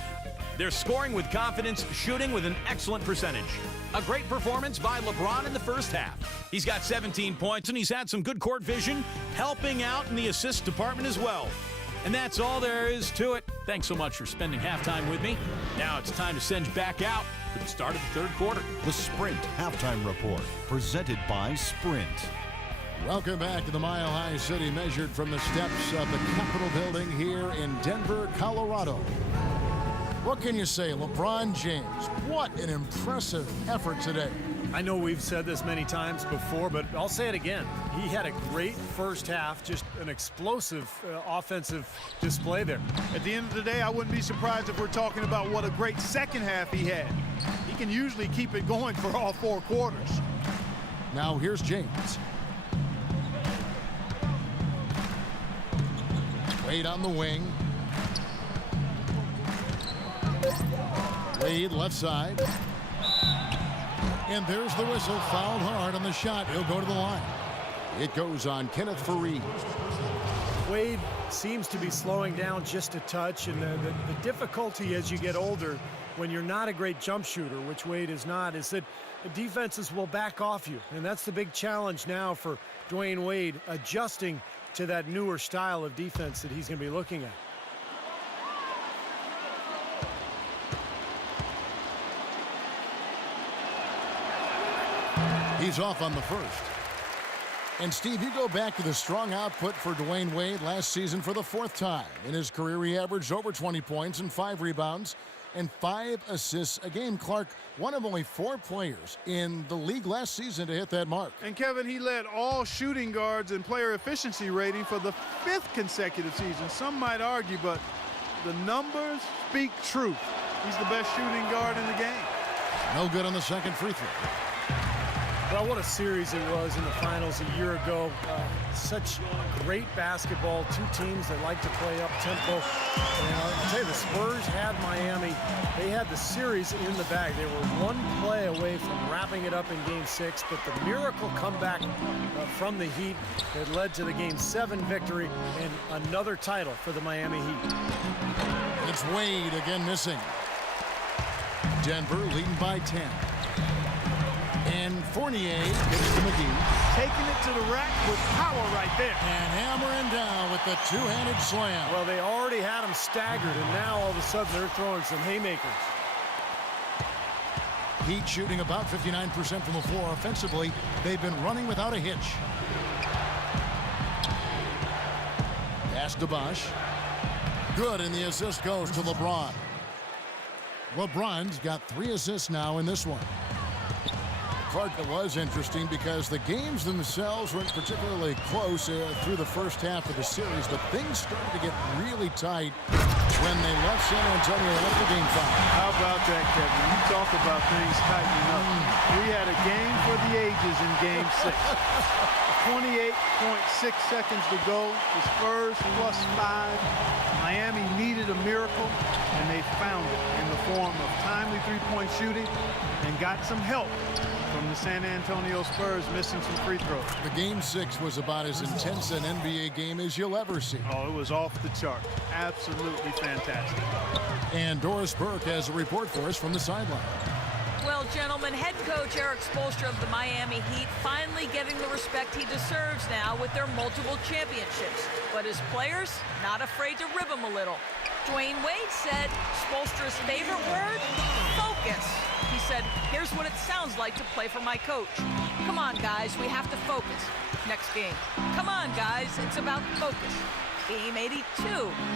They're scoring with confidence, shooting with an excellent percentage. A great performance by LeBron in the first half. He's got 17 points, and he's had some good court vision, helping out in the assist department as well. And that's all there is to it. Thanks so much for spending halftime with me. Now it's time to send you back out for the start of the third quarter. The Sprint Halftime Report, presented by Sprint. Welcome back to the Mile High City, measured from the steps of the Capitol building here in Denver, Colorado. What can you say, LeBron James? What an impressive effort today. I know we've said this many times before, but I'll say it again. He had a great first half, just an explosive offensive display there. At the end of the day, I wouldn't be surprised if we're talking about what a great second half he had. He can usually keep it going for all 4 quarters. Now here's James. Wade on the wing. Wade left side. And there's the whistle. Fouled hard on the shot. He'll go to the line. It goes on Kenneth Faried. Wade seems to be slowing down just a touch, and the difficulty as you get older when you're not a great jump shooter, which Wade is not, is that the defenses will back off you. And that's the big challenge now for Dwayne Wade, adjusting to that newer style of defense that he's going to be looking at. He's off on the first. And Steve, you go back to the strong output for Dwayne Wade last season for the 4th time. In his career, he averaged over 20 points and 5 rebounds and 5 assists a game. Clark, one of only 4 players in the league last season to hit that mark. And Kevin, he led all shooting guards in player efficiency rating for the 5th consecutive season. Some might argue, but the numbers speak truth. He's the best shooting guard in the game. No good on the second free throw. Well, what a series it was in the finals a year ago. Such great basketball. 2 teams that like to play up tempo. And I'll tell you, the Spurs had Miami. They had the series in the bag. They were 1 play away from wrapping it up in Game 6, but the miracle comeback from the Heat that led to the Game 7 victory and another title for the Miami Heat. It's Wade again missing. Denver leading by 10. And Fournier gets to McGee. Taking it to the rack with power right there. And hammering down with the 2-handed slam. Well, they already had him staggered, and now all of a sudden they're throwing some haymakers. Heat shooting about 59% from the floor. Offensively, they've been running without a hitch. Pass to Bosh. Good, and the assist goes to LeBron. LeBron's got 3 assists now in this one. Clark, it was interesting because the games themselves weren't particularly close through the first half of the series, but things started to get really tight when they left San Antonio after Game 5. How about that, Kevin? You talk about things tightening up. We had a game for the ages in Game 6. 28.6 seconds to go. The Spurs +5. Miami needed a miracle, and they found it in the form of timely 3-point shooting and got some help from the San Antonio Spurs missing some free throws. The Game 6 was about as intense an NBA game as you'll ever see. Oh, it was off the chart. Absolutely fantastic. And Doris Burke has a report for us from the sideline. Well, gentlemen, head coach Erik Spoelstra of the Miami Heat finally getting the respect he deserves now with their multiple championships. But his players, not afraid to rib him a little. Dwayne Wade said Spoelstra's favorite word, focus. He said, here's what it sounds like to play for my coach. Come on, guys, we have to focus. Next game. Come on, guys, it's about focus. Game 82.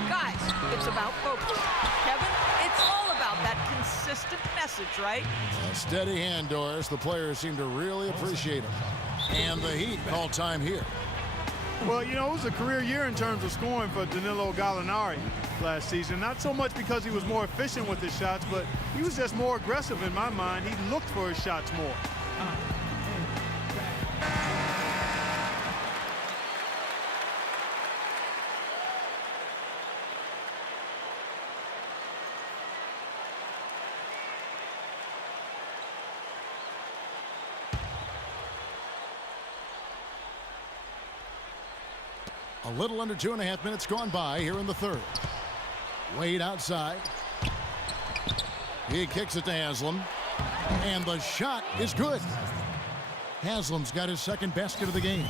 Guys, it's about focus. Kevin, it's all about that consistent message, right? A steady hand, Doris. The players seem to really appreciate him. And the Heat call time here. Well, you know, it was a career year in terms of scoring for Danilo Gallinari last season. Not so much because he was more efficient with his shots, but he was just more aggressive in my mind. He looked for his shots more. A little under 2.5 minutes gone by here in the third. Wade outside. He kicks it to Haslam. And the shot is good. Haslam's got his second basket of the game.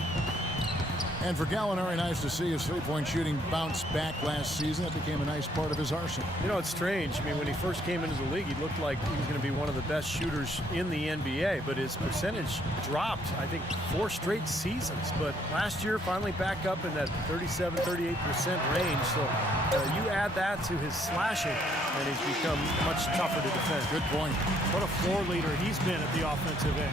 And for Gallinari, nice to see his three-point shooting bounce back last season. That became a nice part of his arsenal. You know, it's strange. I mean, when he first came into the league, he looked like he was going to be one of the best shooters in the NBA, but his percentage dropped, I think, 4 straight seasons. But last year, finally back up in that 37, 38% range. So you add that to his slashing, and he's become much tougher to defend. Good point. What a floor leader he's been at the offensive end.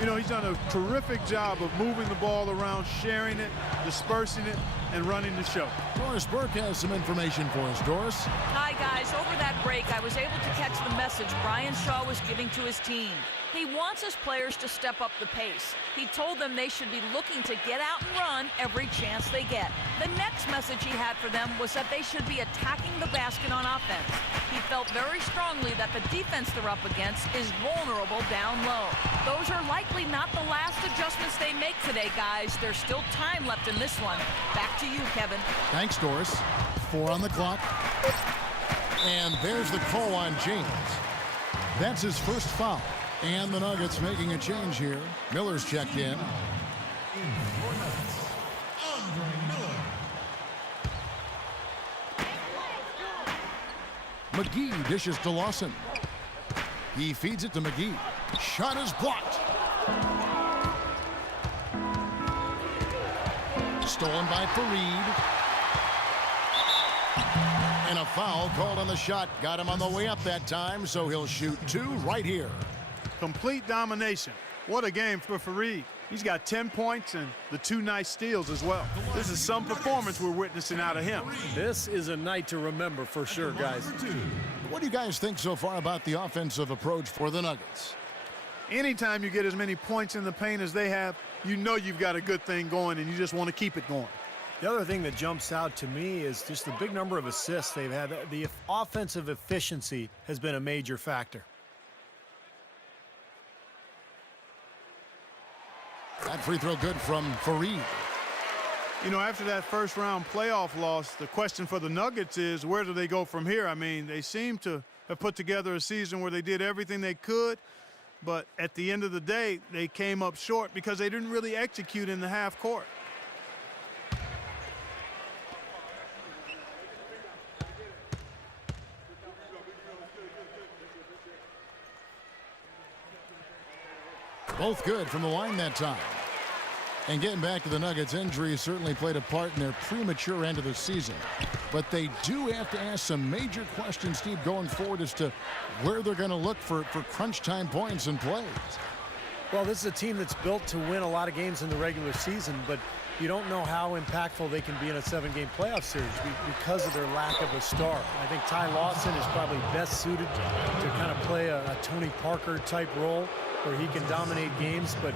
You know, he's done a terrific job of moving the ball around, sharing it, dispersing it, and running the show. Doris Burke has some information for us. Doris? Hi, guys. Over that break, I was able to catch the message Brian Shaw was giving to his team. He wants his players to step up the pace. He told them they should be looking to get out and run every chance they get. The next message he had for them was that they should be attacking the basket on offense. He felt very strongly that the defense they're up against is vulnerable down low. Those are likely not the last adjustments they make today, guys. There's still time left in this one. Back to you, Kevin. Thanks, Doris. 4 on the clock. And there's the call on James. That's his first foul. And the Nuggets making a change here. Miller's checked in. Andre Miller. McGee dishes to Lawson. He feeds it to McGee. Shot is blocked. Stolen by Fareed. And a foul called on the shot. Got him on the way up that time, so he'll shoot 2 right here. Complete domination. What a game for Fareed. He's got 10 points and the 2 nice steals as well. This is some performance we're witnessing out of him. This is a night to remember for sure, guys. What do you guys think so far about the offensive approach for the Nuggets? Anytime you get as many points in the paint as they have, you know you've got a good thing going and you just want to keep it going. The other thing that jumps out to me is just the big number of assists they've had. The offensive efficiency has been a major factor. That free throw good from Fareed. You know, after that first round playoff loss, the question for the Nuggets is, where do they go from here? I mean, they seem to have put together a season where they did everything they could, but at the end of the day, they came up short because they didn't really execute in the half court. Both good from the line that time. And getting back to the Nuggets, injuries certainly played a part in their premature end of the season. But they do have to ask some major questions, Steve, going forward as to where they're going to look for crunch time points and plays. Well, this is a team that's built to win a lot of games in the regular season, but you don't know how impactful they can be in a 7-game playoff series because of their lack of a star. I think Ty Lawson is probably best suited to kind of play a Tony Parker type role where he can dominate games, but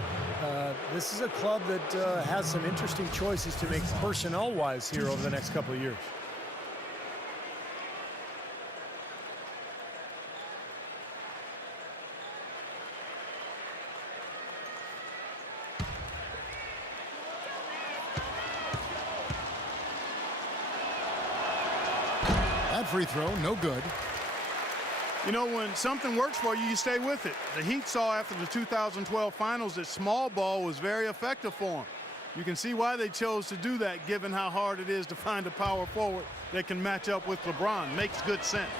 this is a club that has some interesting choices to make personnel-wise here over the next couple of years. That free throw, no good. You know, when something works for you, you stay with it. The Heat saw after the 2012 finals that small ball was very effective for them. You can see why they chose to do that, given how hard it is to find a power forward that can match up with LeBron. Makes good sense.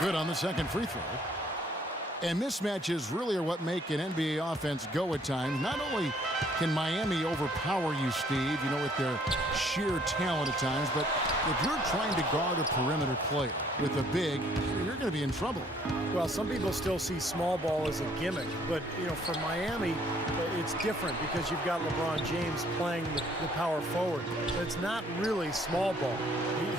Good on the second free throw. And mismatches really are what make an NBA offense go at times. Not only can Miami overpower you, Steve, you know, with their sheer talent at times, but if you're trying to guard a perimeter player with a big, you're going to be in trouble. Well, some people still see small ball as a gimmick, but, you know, for Miami, it's different because you've got LeBron James playing the power forward. It's not really small ball.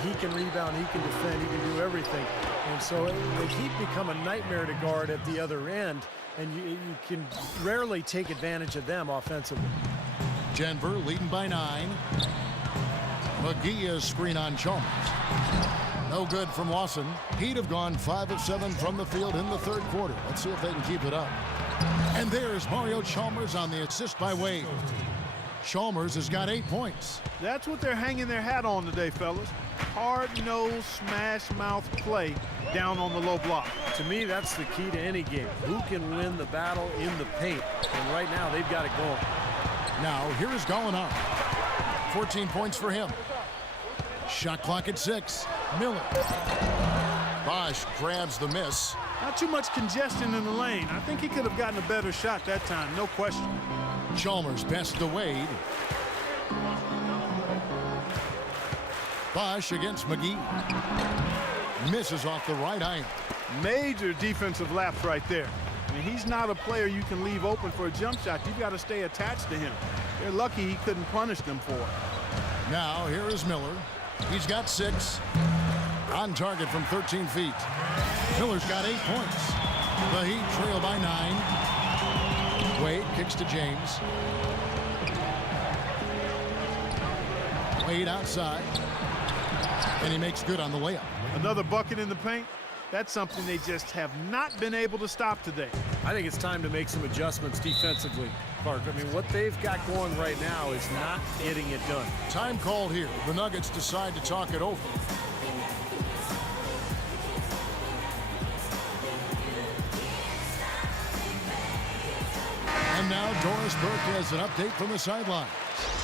He can rebound, he can defend, he can do everything. And so the Heat become a nightmare to guard at the other end, and you can rarely take advantage of them offensively. Denver leading by 9. McGee is screen on Chalmers. No good from Lawson. Heat have gone 5 of 7 from the field in the third quarter. Let's see if they can keep it up. And there's Mario Chalmers on the assist by Wade. Chalmers has got 8 points. That's what they're hanging their hat on today, fellas. Hard-nosed, smash-mouth play down on the low block. To me, that's the key to any game. Who can win the battle in the paint? And right now, they've got it going. Now, here is Gallinari. 14 points for him. Shot clock at 6. Miller. Bosh grabs the miss. Not too much congestion in the lane. I think he could have gotten a better shot that time, no question. Chalmers best to Wade. Bosh against McGee. Misses off the right iron. Major defensive lapse right there. I mean, he's not a player you can leave open for a jump shot. You've got to stay attached to him. They're lucky he couldn't punish them for it. Now, here is Miller. He's got 6. On target from 13 feet. Miller's got 8 points. The Heat trail by 9. Wade kicks to James. Wade outside. And he makes good on the layup. Another bucket in the paint. That's something they just have not been able to stop today. I think it's time to make some adjustments defensively, Clark. I mean, what they've got going right now is not getting it done. Time called here. The Nuggets decide to talk it over. And now Doris Burke has an update from the sidelines.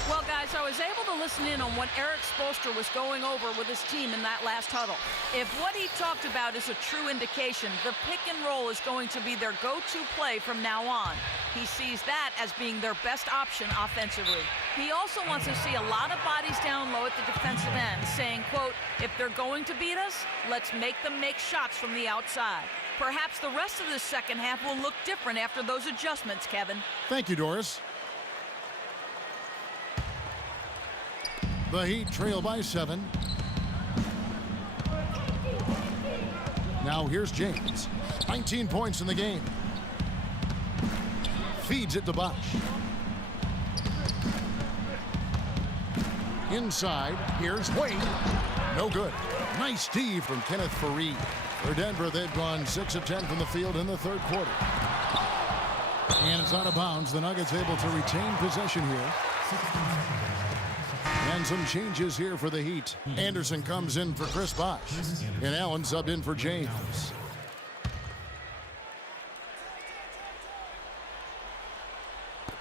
Well, guys, I was able to listen in on what Eric Spoelstra was going over with his team in that last huddle. If what he talked about is a true indication, the pick and roll is going to be their go-to play from now on. He sees that as being their best option offensively. He also wants to see a lot of bodies down low at the defensive end, saying, quote, if they're going to beat us, let's make them make shots from the outside. Perhaps the rest of the second half will look different after those adjustments, Kevin. Thank you, Doris. The Heat trail by 7. Now here's James. 19 points in the game. Feeds it to Bosch. Inside, here's Wade. No good. Nice D from Kenneth Faried. For Denver, they've gone 6 of 10 from the field in the third quarter. And it's out of bounds. The Nuggets able to retain possession here. And some changes here for the Heat. Anderson comes in for Chris Bosh. And Allen subbed in for James.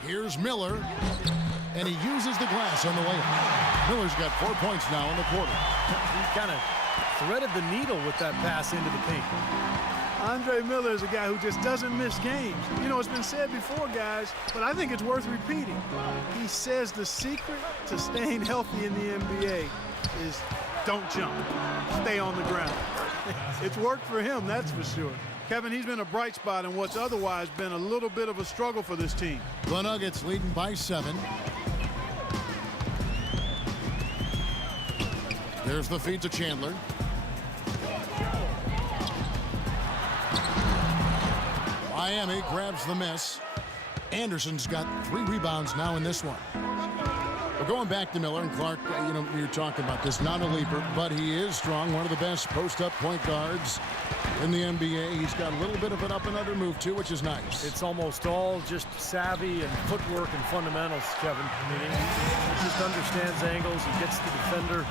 Here's Miller. And he uses the glass on the layup. Miller's got 4 points now in the quarter. He kind of threaded the needle with that pass into the paint. Andre Miller is a guy who just doesn't miss games. You know, it's been said before, guys, but I think it's worth repeating. He says the secret to staying healthy in the NBA is don't jump. Stay on the ground. It's worked for him, that's for sure. Kevin, he's been a bright spot in what's otherwise been a little bit of a struggle for this team. The Nuggets leading by 7. There's the feed to Chandler. Miami grabs the miss. Anderson's got 3 rebounds now in this one. We're going back to Miller and Clark. You know, you're talking about this, not a leaper, but he is strong. One of the best post-up point guards in the NBA. He's got a little bit of an up and under move too, which is nice. It's almost all just savvy and footwork and fundamentals, Kevin. I mean, he just understands angles. He gets the defender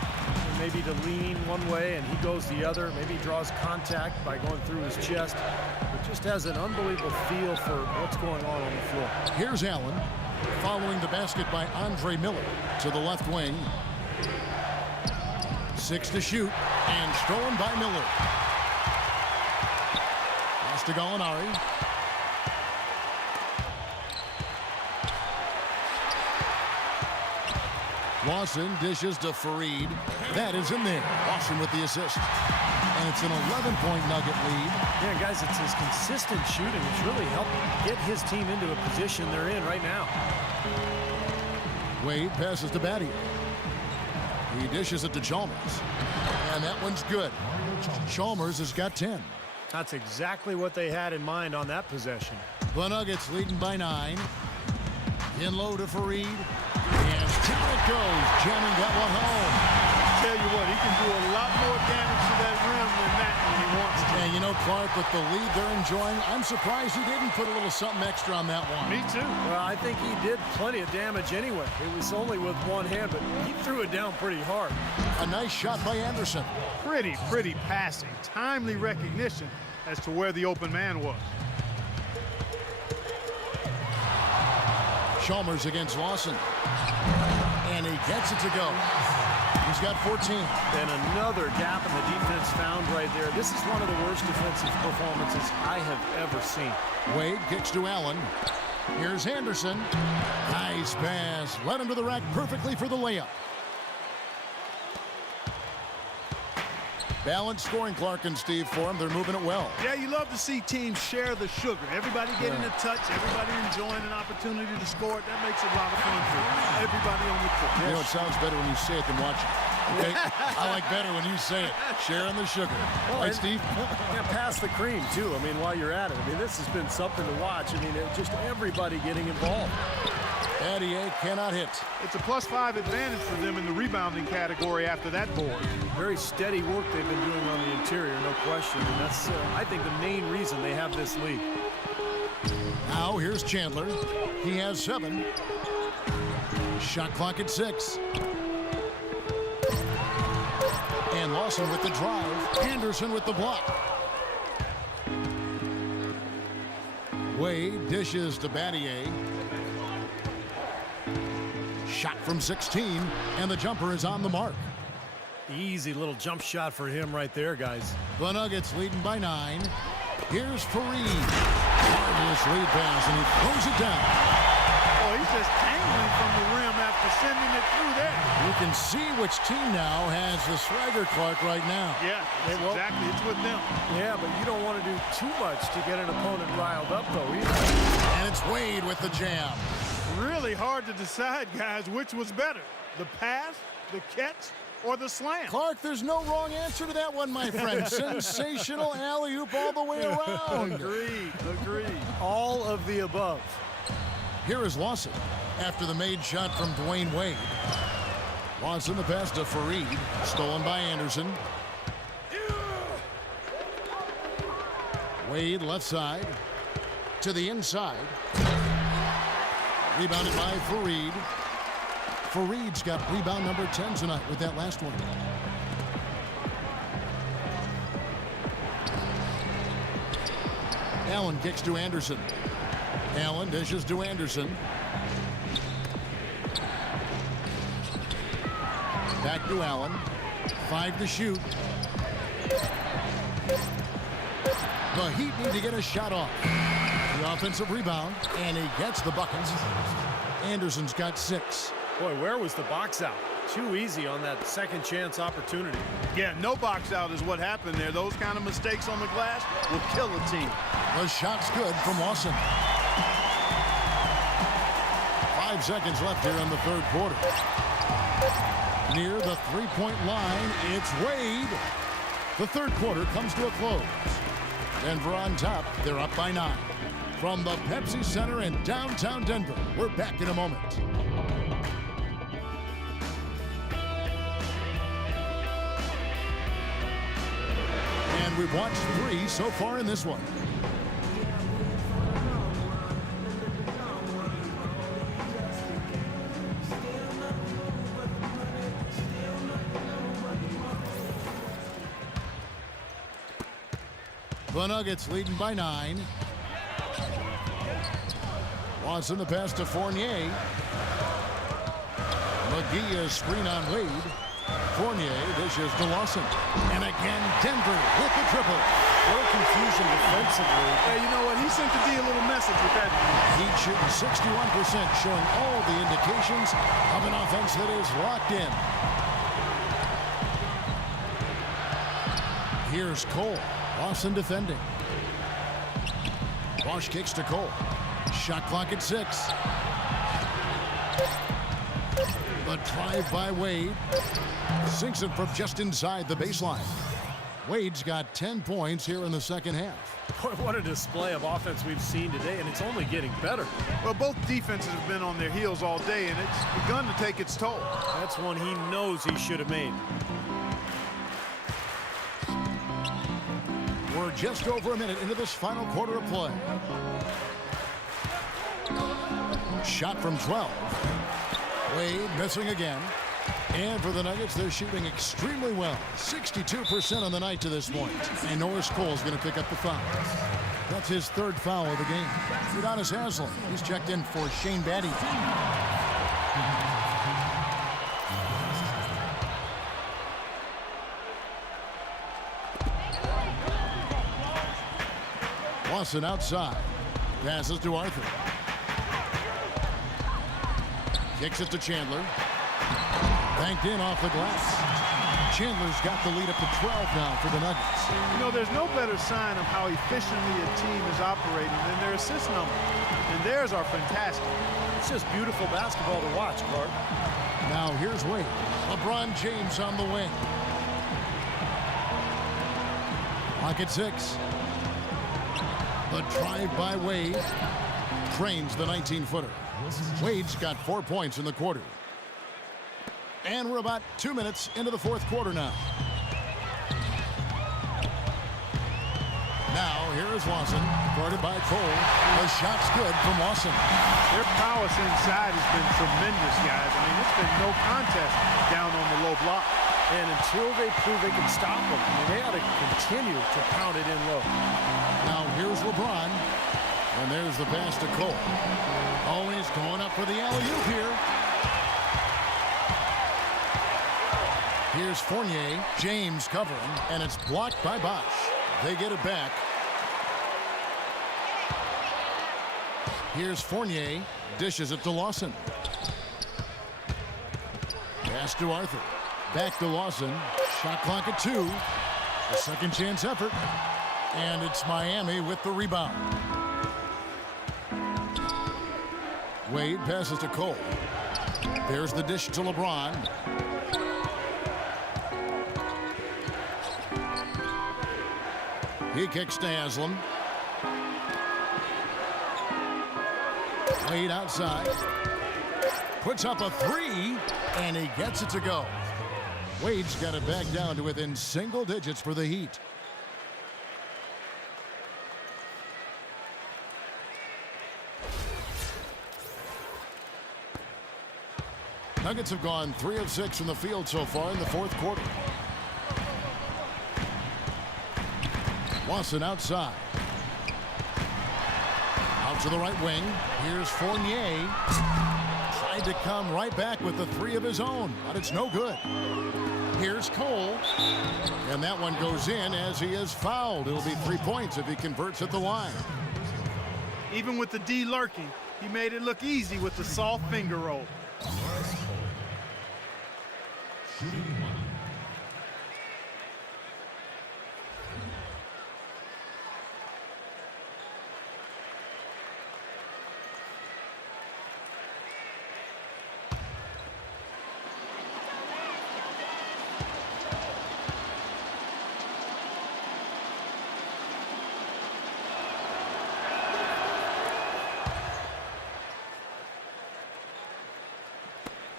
maybe to lean one way and he goes the other. Maybe he draws contact by going through his chest. But just has an unbelievable feel for what's going on the floor. Here's Allen following the basket by Andre Miller to the left wing. 6 to shoot and stolen by Miller. Pass to Gallinari. Lawson dishes to Faried. That is in there. Lawson with the assist. And it's an 11-point Nugget lead. Yeah, guys, it's his consistent shooting. It's really helped get his team into a position they're in right now. Wade passes to Battier. He dishes it to Chalmers. And that one's good. Chalmers has got 10. That's exactly what they had in mind on that possession. The Nuggets leading by 9. In low to Faried. And down it goes, jamming that one home. Tell you what, he can do a lot more damage to that rim than that when he wants to. And you know, Clark, with the lead they're enjoying, I'm surprised he didn't put a little something extra on that one. Me too. Well, I think he did plenty of damage anyway. It was only with one hand, but he threw it down pretty hard. A nice shot by Anderson. Pretty passing. Timely recognition as to where the open man was. Chalmers against Lawson. And he gets it to go. He's got 14. And another gap in the defense found right there. This is one of the worst defensive performances I have ever seen. Wade kicks to Allen. Here's Anderson. Nice pass. Led him to the rack perfectly for the layup. Balanced scoring, Clark and Steve, for him. They're moving it well. Yeah, you love to see teams share the sugar. Everybody getting a touch, everybody enjoying an opportunity to score it. That makes it a lot of fun for everybody on the court. You know, it sounds better when you say it than watch it. Okay? I like better when you say it. Sharing the sugar. Right, Steve? Yeah, pass the cream, too. I mean, while you're at it. I mean, this has been something to watch. I mean, just everybody getting involved. Battier cannot hit. It's a +5 advantage for them in the rebounding category after that board. Very steady work they've been doing on the interior, no question. And that's, I think, the main reason they have this lead. Now here's Chandler. He has 7. Shot clock at 6. And Lawson with the drive. Anderson with the block. Wade dishes to Battier. Shot from 16, and the jumper is on the mark. Easy little jump shot for him right there, guys. The Nuggets leading by 9. Here's Fareed. Marvelous lead pass, and he throws it down. Oh, he's just angling from the rim after sending it through there. You can see which team now has the swagger Clark right now. Yeah, exactly. It's with them. Yeah, but you don't want to do too much to get an opponent riled up, though, either. And it's Wade with the jam. Really hard to decide, guys, which was better. The pass, the catch, or the slam. Clark, there's no wrong answer to that one, my friend. Sensational alley-oop all the way around. Agreed. All of the above. Here is Lawson after the made shot from Dwayne Wade. Lawson the pass to Fareed, stolen by Anderson. Wade left side to the inside. Rebounded by Fareed. Fareed's got rebound number 10 tonight with that last one. Allen kicks to Anderson. Allen dishes to Anderson. Back to Allen. 5 to shoot. The Heat need to get a shot off. The offensive rebound, and he gets the buckets. Anderson's got 6. Boy, where was the box out? Too easy on that second chance opportunity. Yeah, no box out is what happened there. Those kind of mistakes on the glass will kill a team. The shot's good from Lawson. 5 seconds left here in the third quarter. Near the three-point line, it's Wade. The third quarter comes to a close. Denver on top. They're up by 9. From the Pepsi Center in downtown Denver, we're back in a moment. And we've watched 3 so far in this one. The Nuggets leading by 9. Lawson the pass to Fournier. McGee is screen on Wade. Fournier dishes to Lawson. And again, Denver with the triple. No confusion defensively. Hey, you know what? He sent the D a little message with that. Heat shooting 61%, showing all the indications of an offense that is locked in. Here's Cole. Lawson defending. Bosch kicks to Cole. Shot clock at 6. The drive by Wade. Sinks it from just inside the baseline. Wade's got 10 points here in the second half. Boy, what a display of offense we've seen today, and it's only getting better. Well, both defenses have been on their heels all day, and it's begun to take its toll. That's one he knows he should have made. We're just over a minute into this final quarter of play. Shot from 12. Wade missing again. And for the Nuggets, they're shooting extremely well. 62% on the night to this point. And Norris Cole's going to pick up the foul. That's his 3rd foul of the game. Udonis Haslem, he's checked in for Shane Batty. Lawson outside. Passes to Arthur. Kicks it to Chandler. Banked in off the glass. Chandler's got the lead up to 12 now for the Nuggets. You know, there's no better sign of how efficiently a team is operating than their assist number. And theirs are fantastic. It's just beautiful basketball to watch, Clark. Now here's Wade. LeBron James on the wing. Clock at 6. The drive by Wade trains the 19-footer. Wade's got 4 points in the quarter. And we're about 2 minutes into the fourth quarter now. Now, here is Lawson, guarded by Cole. The shot's good from Lawson. Their prowess inside has been tremendous, guys. I mean, it's been no contest down on the low block. And until they prove they can stop them, I mean, they ought to continue to pound it in low. Now, here's LeBron. And there's the pass to Cole. Always going up for the alley-oop here. Here's Fournier. James covering, and it's blocked by Bosch. They get it back. Here's Fournier. Dishes it to Lawson. Pass to Arthur. Back to Lawson. Shot clock at 2. A second chance effort. And it's Miami with the rebound. Wade passes to Cole. There's the dish to LeBron. He kicks to Haslam. Wade outside. Puts up a 3, and he gets it to go. Wade's got it back down to within single digits for the Heat. Nuggets have gone 3 of 6 from the field so far in the fourth quarter. Lawson outside. Out to the right wing. Here's Fournier. Tried to come right back with the 3 of his own, but it's no good. Here's Cole. And that one goes in as he is fouled. It'll be 3 points if he converts at the line. Even with the D lurking, he made it look easy with the soft finger roll. Shooting 1.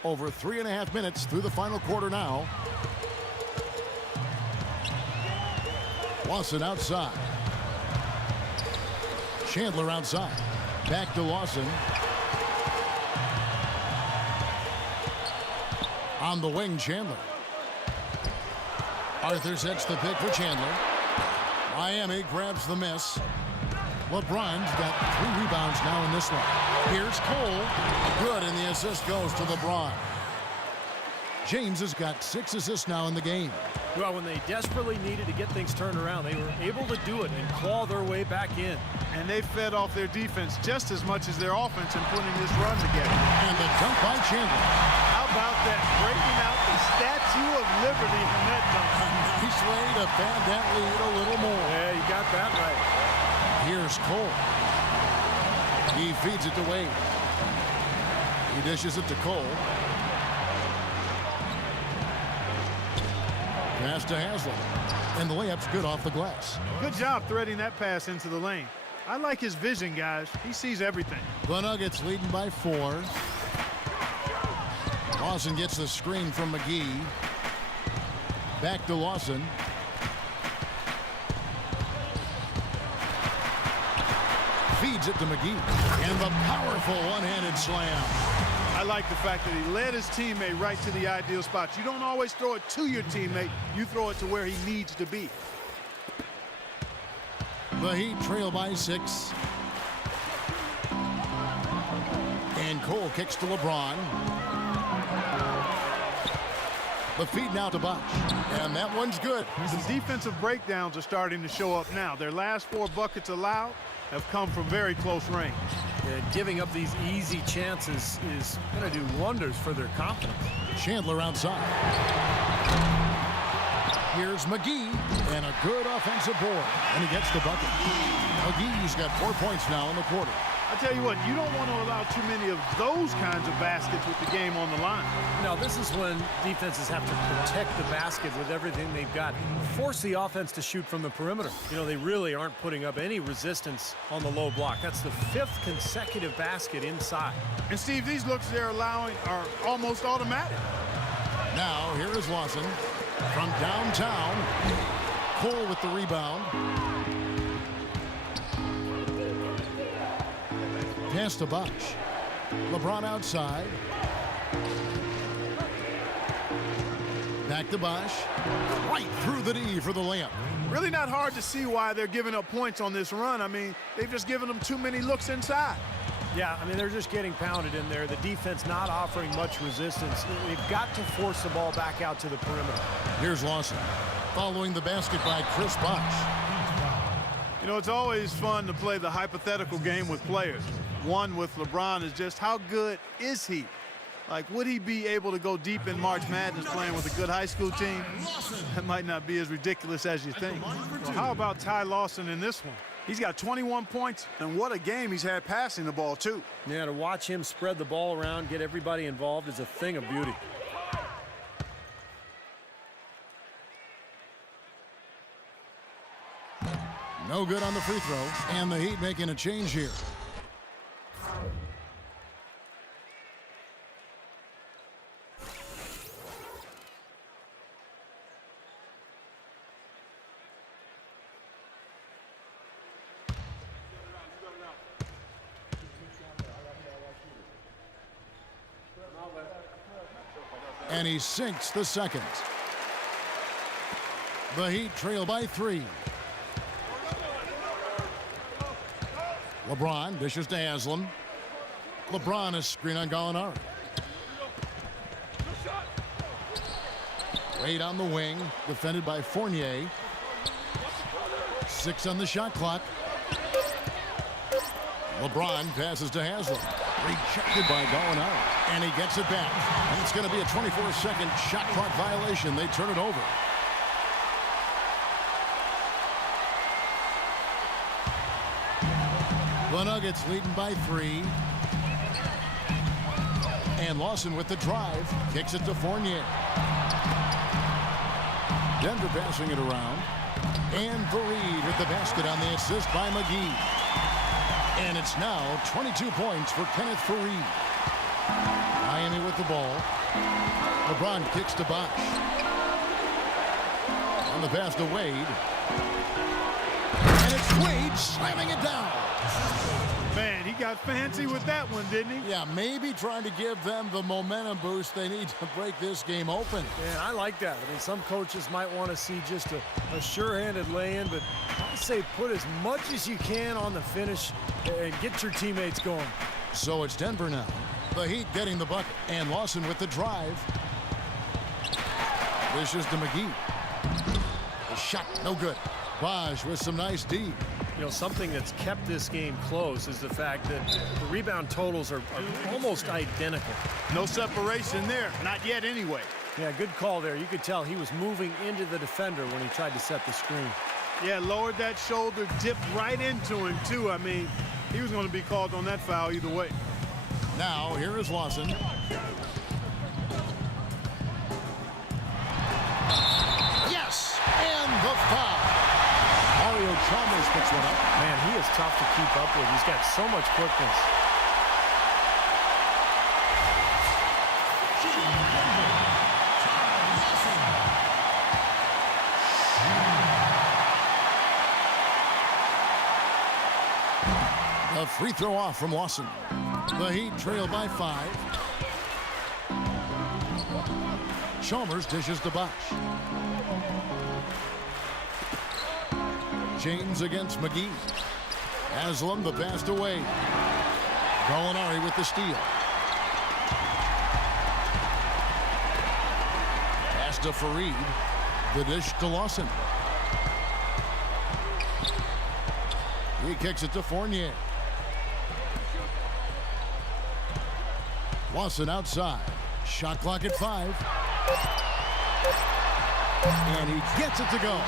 Over 3.5 minutes through the final quarter now. Lawson outside. Chandler outside. Back to Lawson. On the wing, Chandler. Arthur sets the pick for Chandler. Miami grabs the miss. LeBron's got 3 rebounds now in this one. Here's Cole. Good, and the assist goes to LeBron. James has got 6 assists now in the game. Well, when they desperately needed to get things turned around, they were able to do it and claw their way back in. And they fed off their defense just as much as their offense in putting this run together. And the dunk by Chandler. How about that? Breaking out the Statue of Liberty in that dunk. Nice way to pad that lead a little more. Yeah, you got that right. Here's Cole. He feeds it to Wade. He dishes it to Cole. Pass to Haslam. And the layup's good off the glass. Good job threading that pass into the lane. I like his vision, guys. He sees everything. The Nuggets leading by 4. Lawson gets the screen from McGee. Back to Lawson. Feeds it to McGee. And the powerful one-handed slam. I like the fact that he led his teammate right to the ideal spot. You don't always throw it to your teammate. You throw it to where he needs to be. The Heat trail by 6. And Cole kicks to LeBron. The feed now to Bosch. And that one's good. The defensive breakdowns are starting to show up now. Their last 4 buckets allowed have come from very close range. Giving up these easy chances is going to do wonders for their confidence. Chandler outside. Here's McGee, and a good offensive board, and he gets the bucket. McGee's got 4 points now in the quarter. I tell you what, you don't want to allow too many of those kinds of baskets with the game on the line. Now, this is when defenses have to protect the basket with everything they've got. Force the offense to shoot from the perimeter. You know, they really aren't putting up any resistance on the low block. That's the 5th consecutive basket inside. And, Steve, these looks they're allowing are almost automatic. Now, here is Lawson from downtown. Cole with the rebound. Pass to Bosch. LeBron outside. Back to Bosch. Right through the D for the layup. Really not hard to see why they're giving up points on this run. I mean, they've just given them too many looks inside. Yeah, I mean, they're just getting pounded in there. The defense not offering much resistance. They've got to force the ball back out to the perimeter. Here's Lawson. Following the basket by Chris Bosh. You know, it's always fun to play the hypothetical game with players. One with LeBron is just how good is he? Like, would he be able to go deep in March Madness playing with a good high school team? That might not be as ridiculous as you think. Well, how about Ty Lawson in this one? He's got 21 points, and what a game he's had passing the ball, too. Yeah, to watch him spread the ball around, get everybody involved is a thing of beauty. No good on the free throw, and the Heat making a change here. And he sinks the second. The Heat trail by 3. LeBron dishes to Haslam. LeBron is screen on Gallinari. Wade on the wing, defended by Fournier. 6 on the shot clock. LeBron passes to Haslam. Rejected by Gallinari. And he gets it back. And it's going to be a 24-second shot clock violation. They turn it over. The Nuggets leading by 3. And Lawson with the drive. Kicks it to Fournier. Denver passing it around. And Fareed with the basket on the assist by McGee. And it's now 22 points for Kenneth Fareed. Miami with the ball. LeBron kicks to Bosh. On the pass to Wade. And it's Wade slamming it down. Man, he got fancy with that one, didn't he? Yeah, maybe trying to give them the momentum boost they need to break this game open. And I like that. I mean, some coaches might want to see just a sure-handed lay-in, but I say put as much as you can on the finish and get your teammates going. So it's Denver now. The Heat getting the bucket. And Lawson with the drive. Dishes to McGee. The shot, no good. Bosh with some nice D. You know, something that's kept this game close is the fact that the rebound totals are almost identical. No separation there. Not yet anyway. Yeah, good call there. You could tell he was moving into the defender when he tried to set the screen. Yeah, lowered that shoulder, dipped right into him, too. I mean, he was going to be called on that foul either way. Now, here is Lawson. Yes! And the foul. Mario Chalmers picks one up. Man, he is tough to keep up with. He's got so much quickness. A free throw off from Lawson. The Heat trail by 5. Chalmers dishes to Bosh. James against McGee. Haslam the pass to Wade. Gallinari with the steal. Pass to Fareed. The dish to Lawson. He kicks it to Fournier. Lawson outside. Shot clock at 5. And he gets it to go.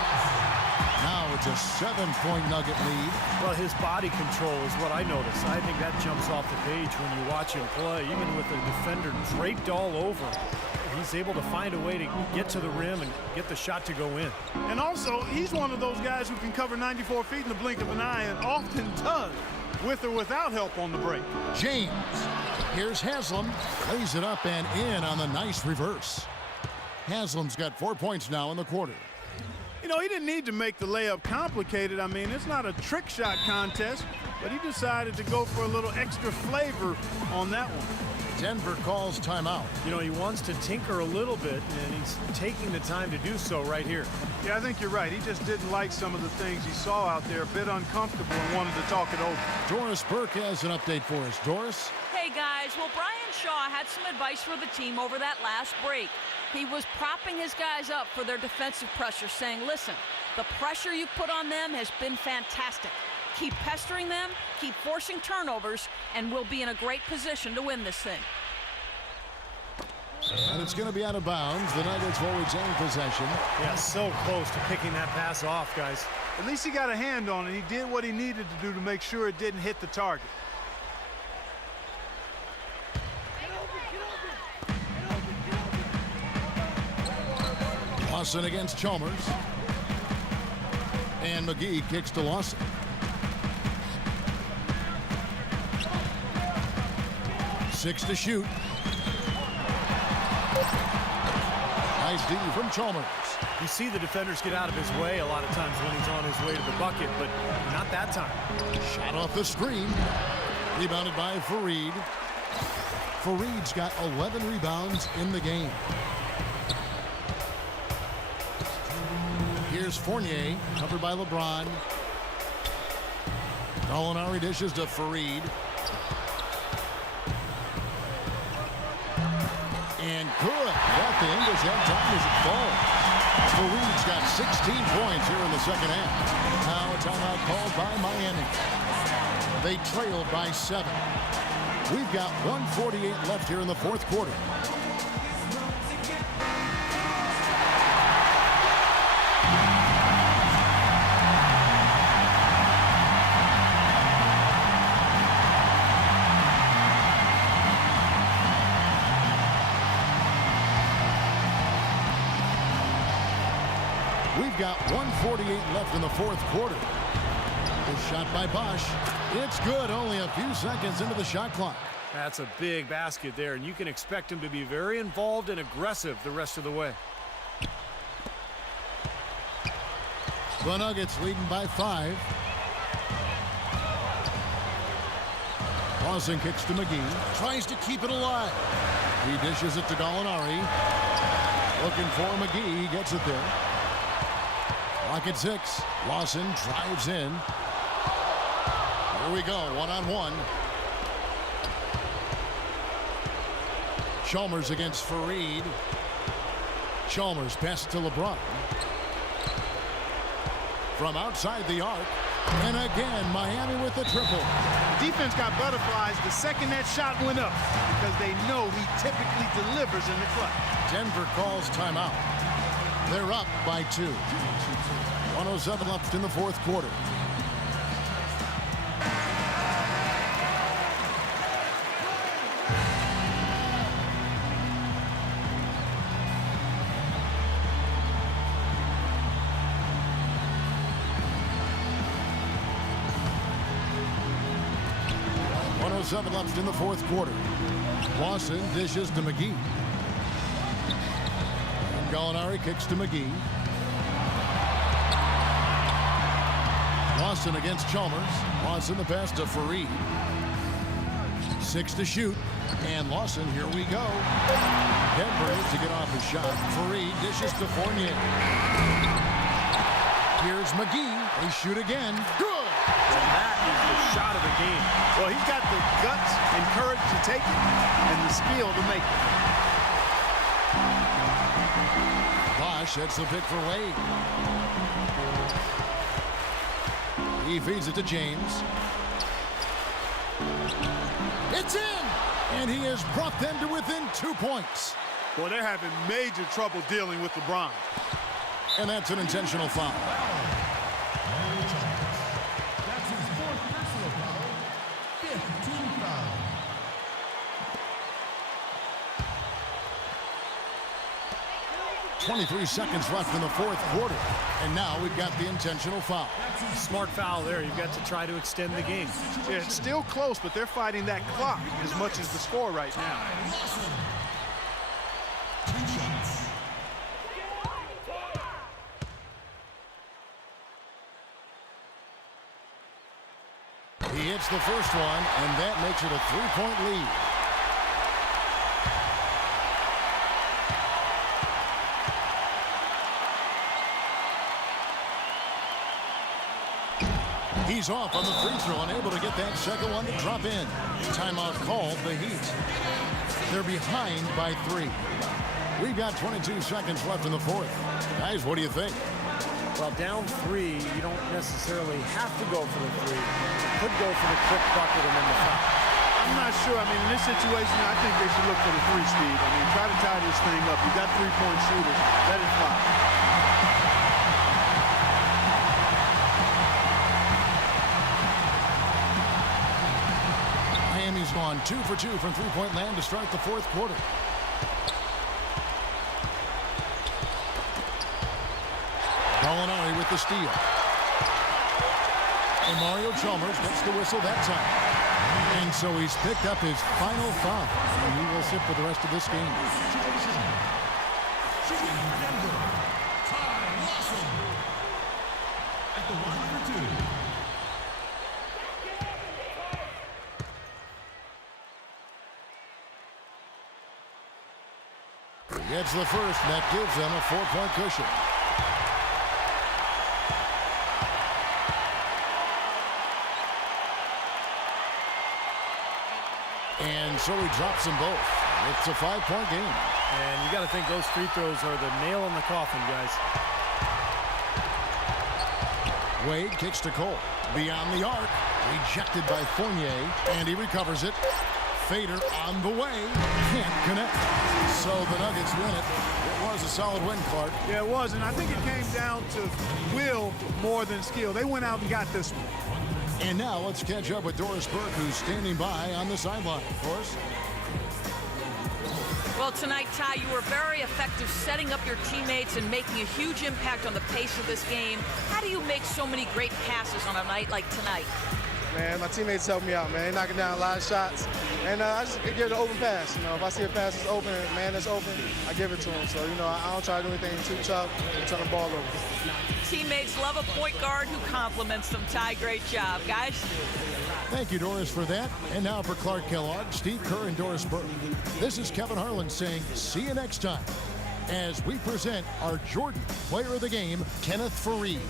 Now it's a 7-point Nugget lead. Well, his body control is what I notice. I think that jumps off the page when you watch him play. Even with the defender draped all over, he's able to find a way to get to the rim and get the shot to go in. And also, he's one of those guys who can cover 94 feet in the blink of an eye and often does, with or without help on the break. James. Here's Haslam. Lays it up and in on the nice reverse. Haslam's got 4 points now in the quarter. You know, he didn't need to make the layup complicated. I mean, it's not a trick shot contest, but he decided to go for a little extra flavor on that one. Denver calls timeout. You know, he wants to tinker a little bit, and he's taking the time to do so right here. Yeah, I think you're right. He just didn't like some of the things he saw out there, a bit uncomfortable, and wanted to talk it over. Doris Burke has an update for us. Doris? Hey guys, well, Brian Shaw had some advice for the team over that last break. He was propping his guys up for their defensive pressure, saying, listen, the pressure you've put on them has been fantastic. Keep pestering them, keep forcing turnovers, and we'll be in a great position to win this thing. And it's going to be out of bounds. The Nuggets will retain possession. Yeah, so close to picking that pass off, guys. At least he got a hand on it. He did what he needed to do to make sure it didn't hit the target. Lawson against Chalmers. And McGee kicks to Lawson. Six to shoot. Nice D from Chalmers. You see the defenders get out of his way a lot of times when he's on his way to the bucket, but not that time. Shot off the screen. Rebounded by Fareed. Fareed's got 11 rebounds in the game. Here's Fournier, covered by LeBron. Gallinari dishes to Fareed. And good. At the English have time as it falls. Fareed's got 16 points here in the second half. Now a timeout called by Miami. They trailed by 7. We've got 1:48 left here in the fourth quarter. We've got 1:48 left in the fourth quarter. This shot by Bosch. It's good, only a few seconds into the shot clock. That's a big basket there, and you can expect him to be very involved and aggressive the rest of the way. The Nuggets leading by 5. Lawson kicks to McGee. Tries to keep it alive. He dishes it to Gallinari. Looking for McGee. He gets it there. Clock at 6. Lawson drives in. Here we go, one-on-one. Chalmers against Fareed. Chalmers passes to LeBron. From outside the arc. And again, Miami with the triple. Defense got butterflies the second that shot went up because they know he typically delivers in the clutch. Denver calls timeout. They're up by 2. 1:07 left in the fourth quarter. .07 left in the fourth quarter. Lawson dishes to McGee. And Gallinari kicks to McGee. Lawson against Chalmers. Lawson the pass to Fareed. 6 to shoot. And Lawson, here we go. Denver to get off his shot. Fareed dishes to Fournier. Here's McGee. They shoot again. Good. And that is the shot of the game. Well, he's got the guts and courage to take it and the skill to make it. Bosch hits the pick for Wade. He feeds it to James. It's in! And he has brought them to within 2 points. Well, they're having major trouble dealing with LeBron. And that's an intentional foul. That's his 4th personal foul. 5th team foul. .23 seconds left in the fourth quarter. And now we've got the intentional foul. Smart foul there. You've got to try to extend the game. Yeah, it's still close, but they're fighting that clock as much as the score right now. He hits the first one, and that makes it a 3-point lead. He's off on the free throw, unable to get that second one to drop in. Timeout called the Heat. They're behind by 3. We've got 22 seconds left in the fourth. Guys, what do you think? Well, down 3, you don't necessarily have to go for the 3. You could go for the quick bucket and then the foul. I'm not sure. I mean, in this situation, I think they should look for the 3, Steve. I mean, try to tie this thing up. You got 3-point shooters. Let it fly. Miami's gone 2 for 2 from three-point land to start the fourth quarter. Gallinari with the steal. And Mario Chalmers gets the whistle that time. And so he's picked up his final foul. And he will sit for the rest of this game. Denver, Ty Lawson. At the line for 2. He gets the first, and that gives them a 4-point cushion. And so he drops them both. It's a 5-point game. And you got to think those free throws are the nail in the coffin, guys. Wade kicks to Cole. Beyond the arc. Rejected by Fournier. And he recovers it. Fader on the way. Can't connect. So the Nuggets win it. It was a solid win, Clark. Yeah, it was. And I think it came down to will more than skill. They went out and got this one. And now let's catch up with Doris Burke, who's standing by on the sideline. Doris? Well, tonight, Ty, you were very effective setting up your teammates and making a huge impact on the pace of this game. How do you make so many great passes on a night like tonight? Man, my teammates help me out, man. They're knocking down a lot of shots. And I just give it an open pass. You know, if I see a pass that's open, a man that's open, I give it to him. So, you know, I don't try to do anything too tough and turn the ball over. Teammates love a point guard who compliments them, Ty. Great job, guys. Thank you, Doris, for that. And now for Clark Kellogg, Steve Kerr, and Doris Burke. This is Kevin Harlan saying see you next time as we present our Jordan Player of the Game, Kenneth Faried.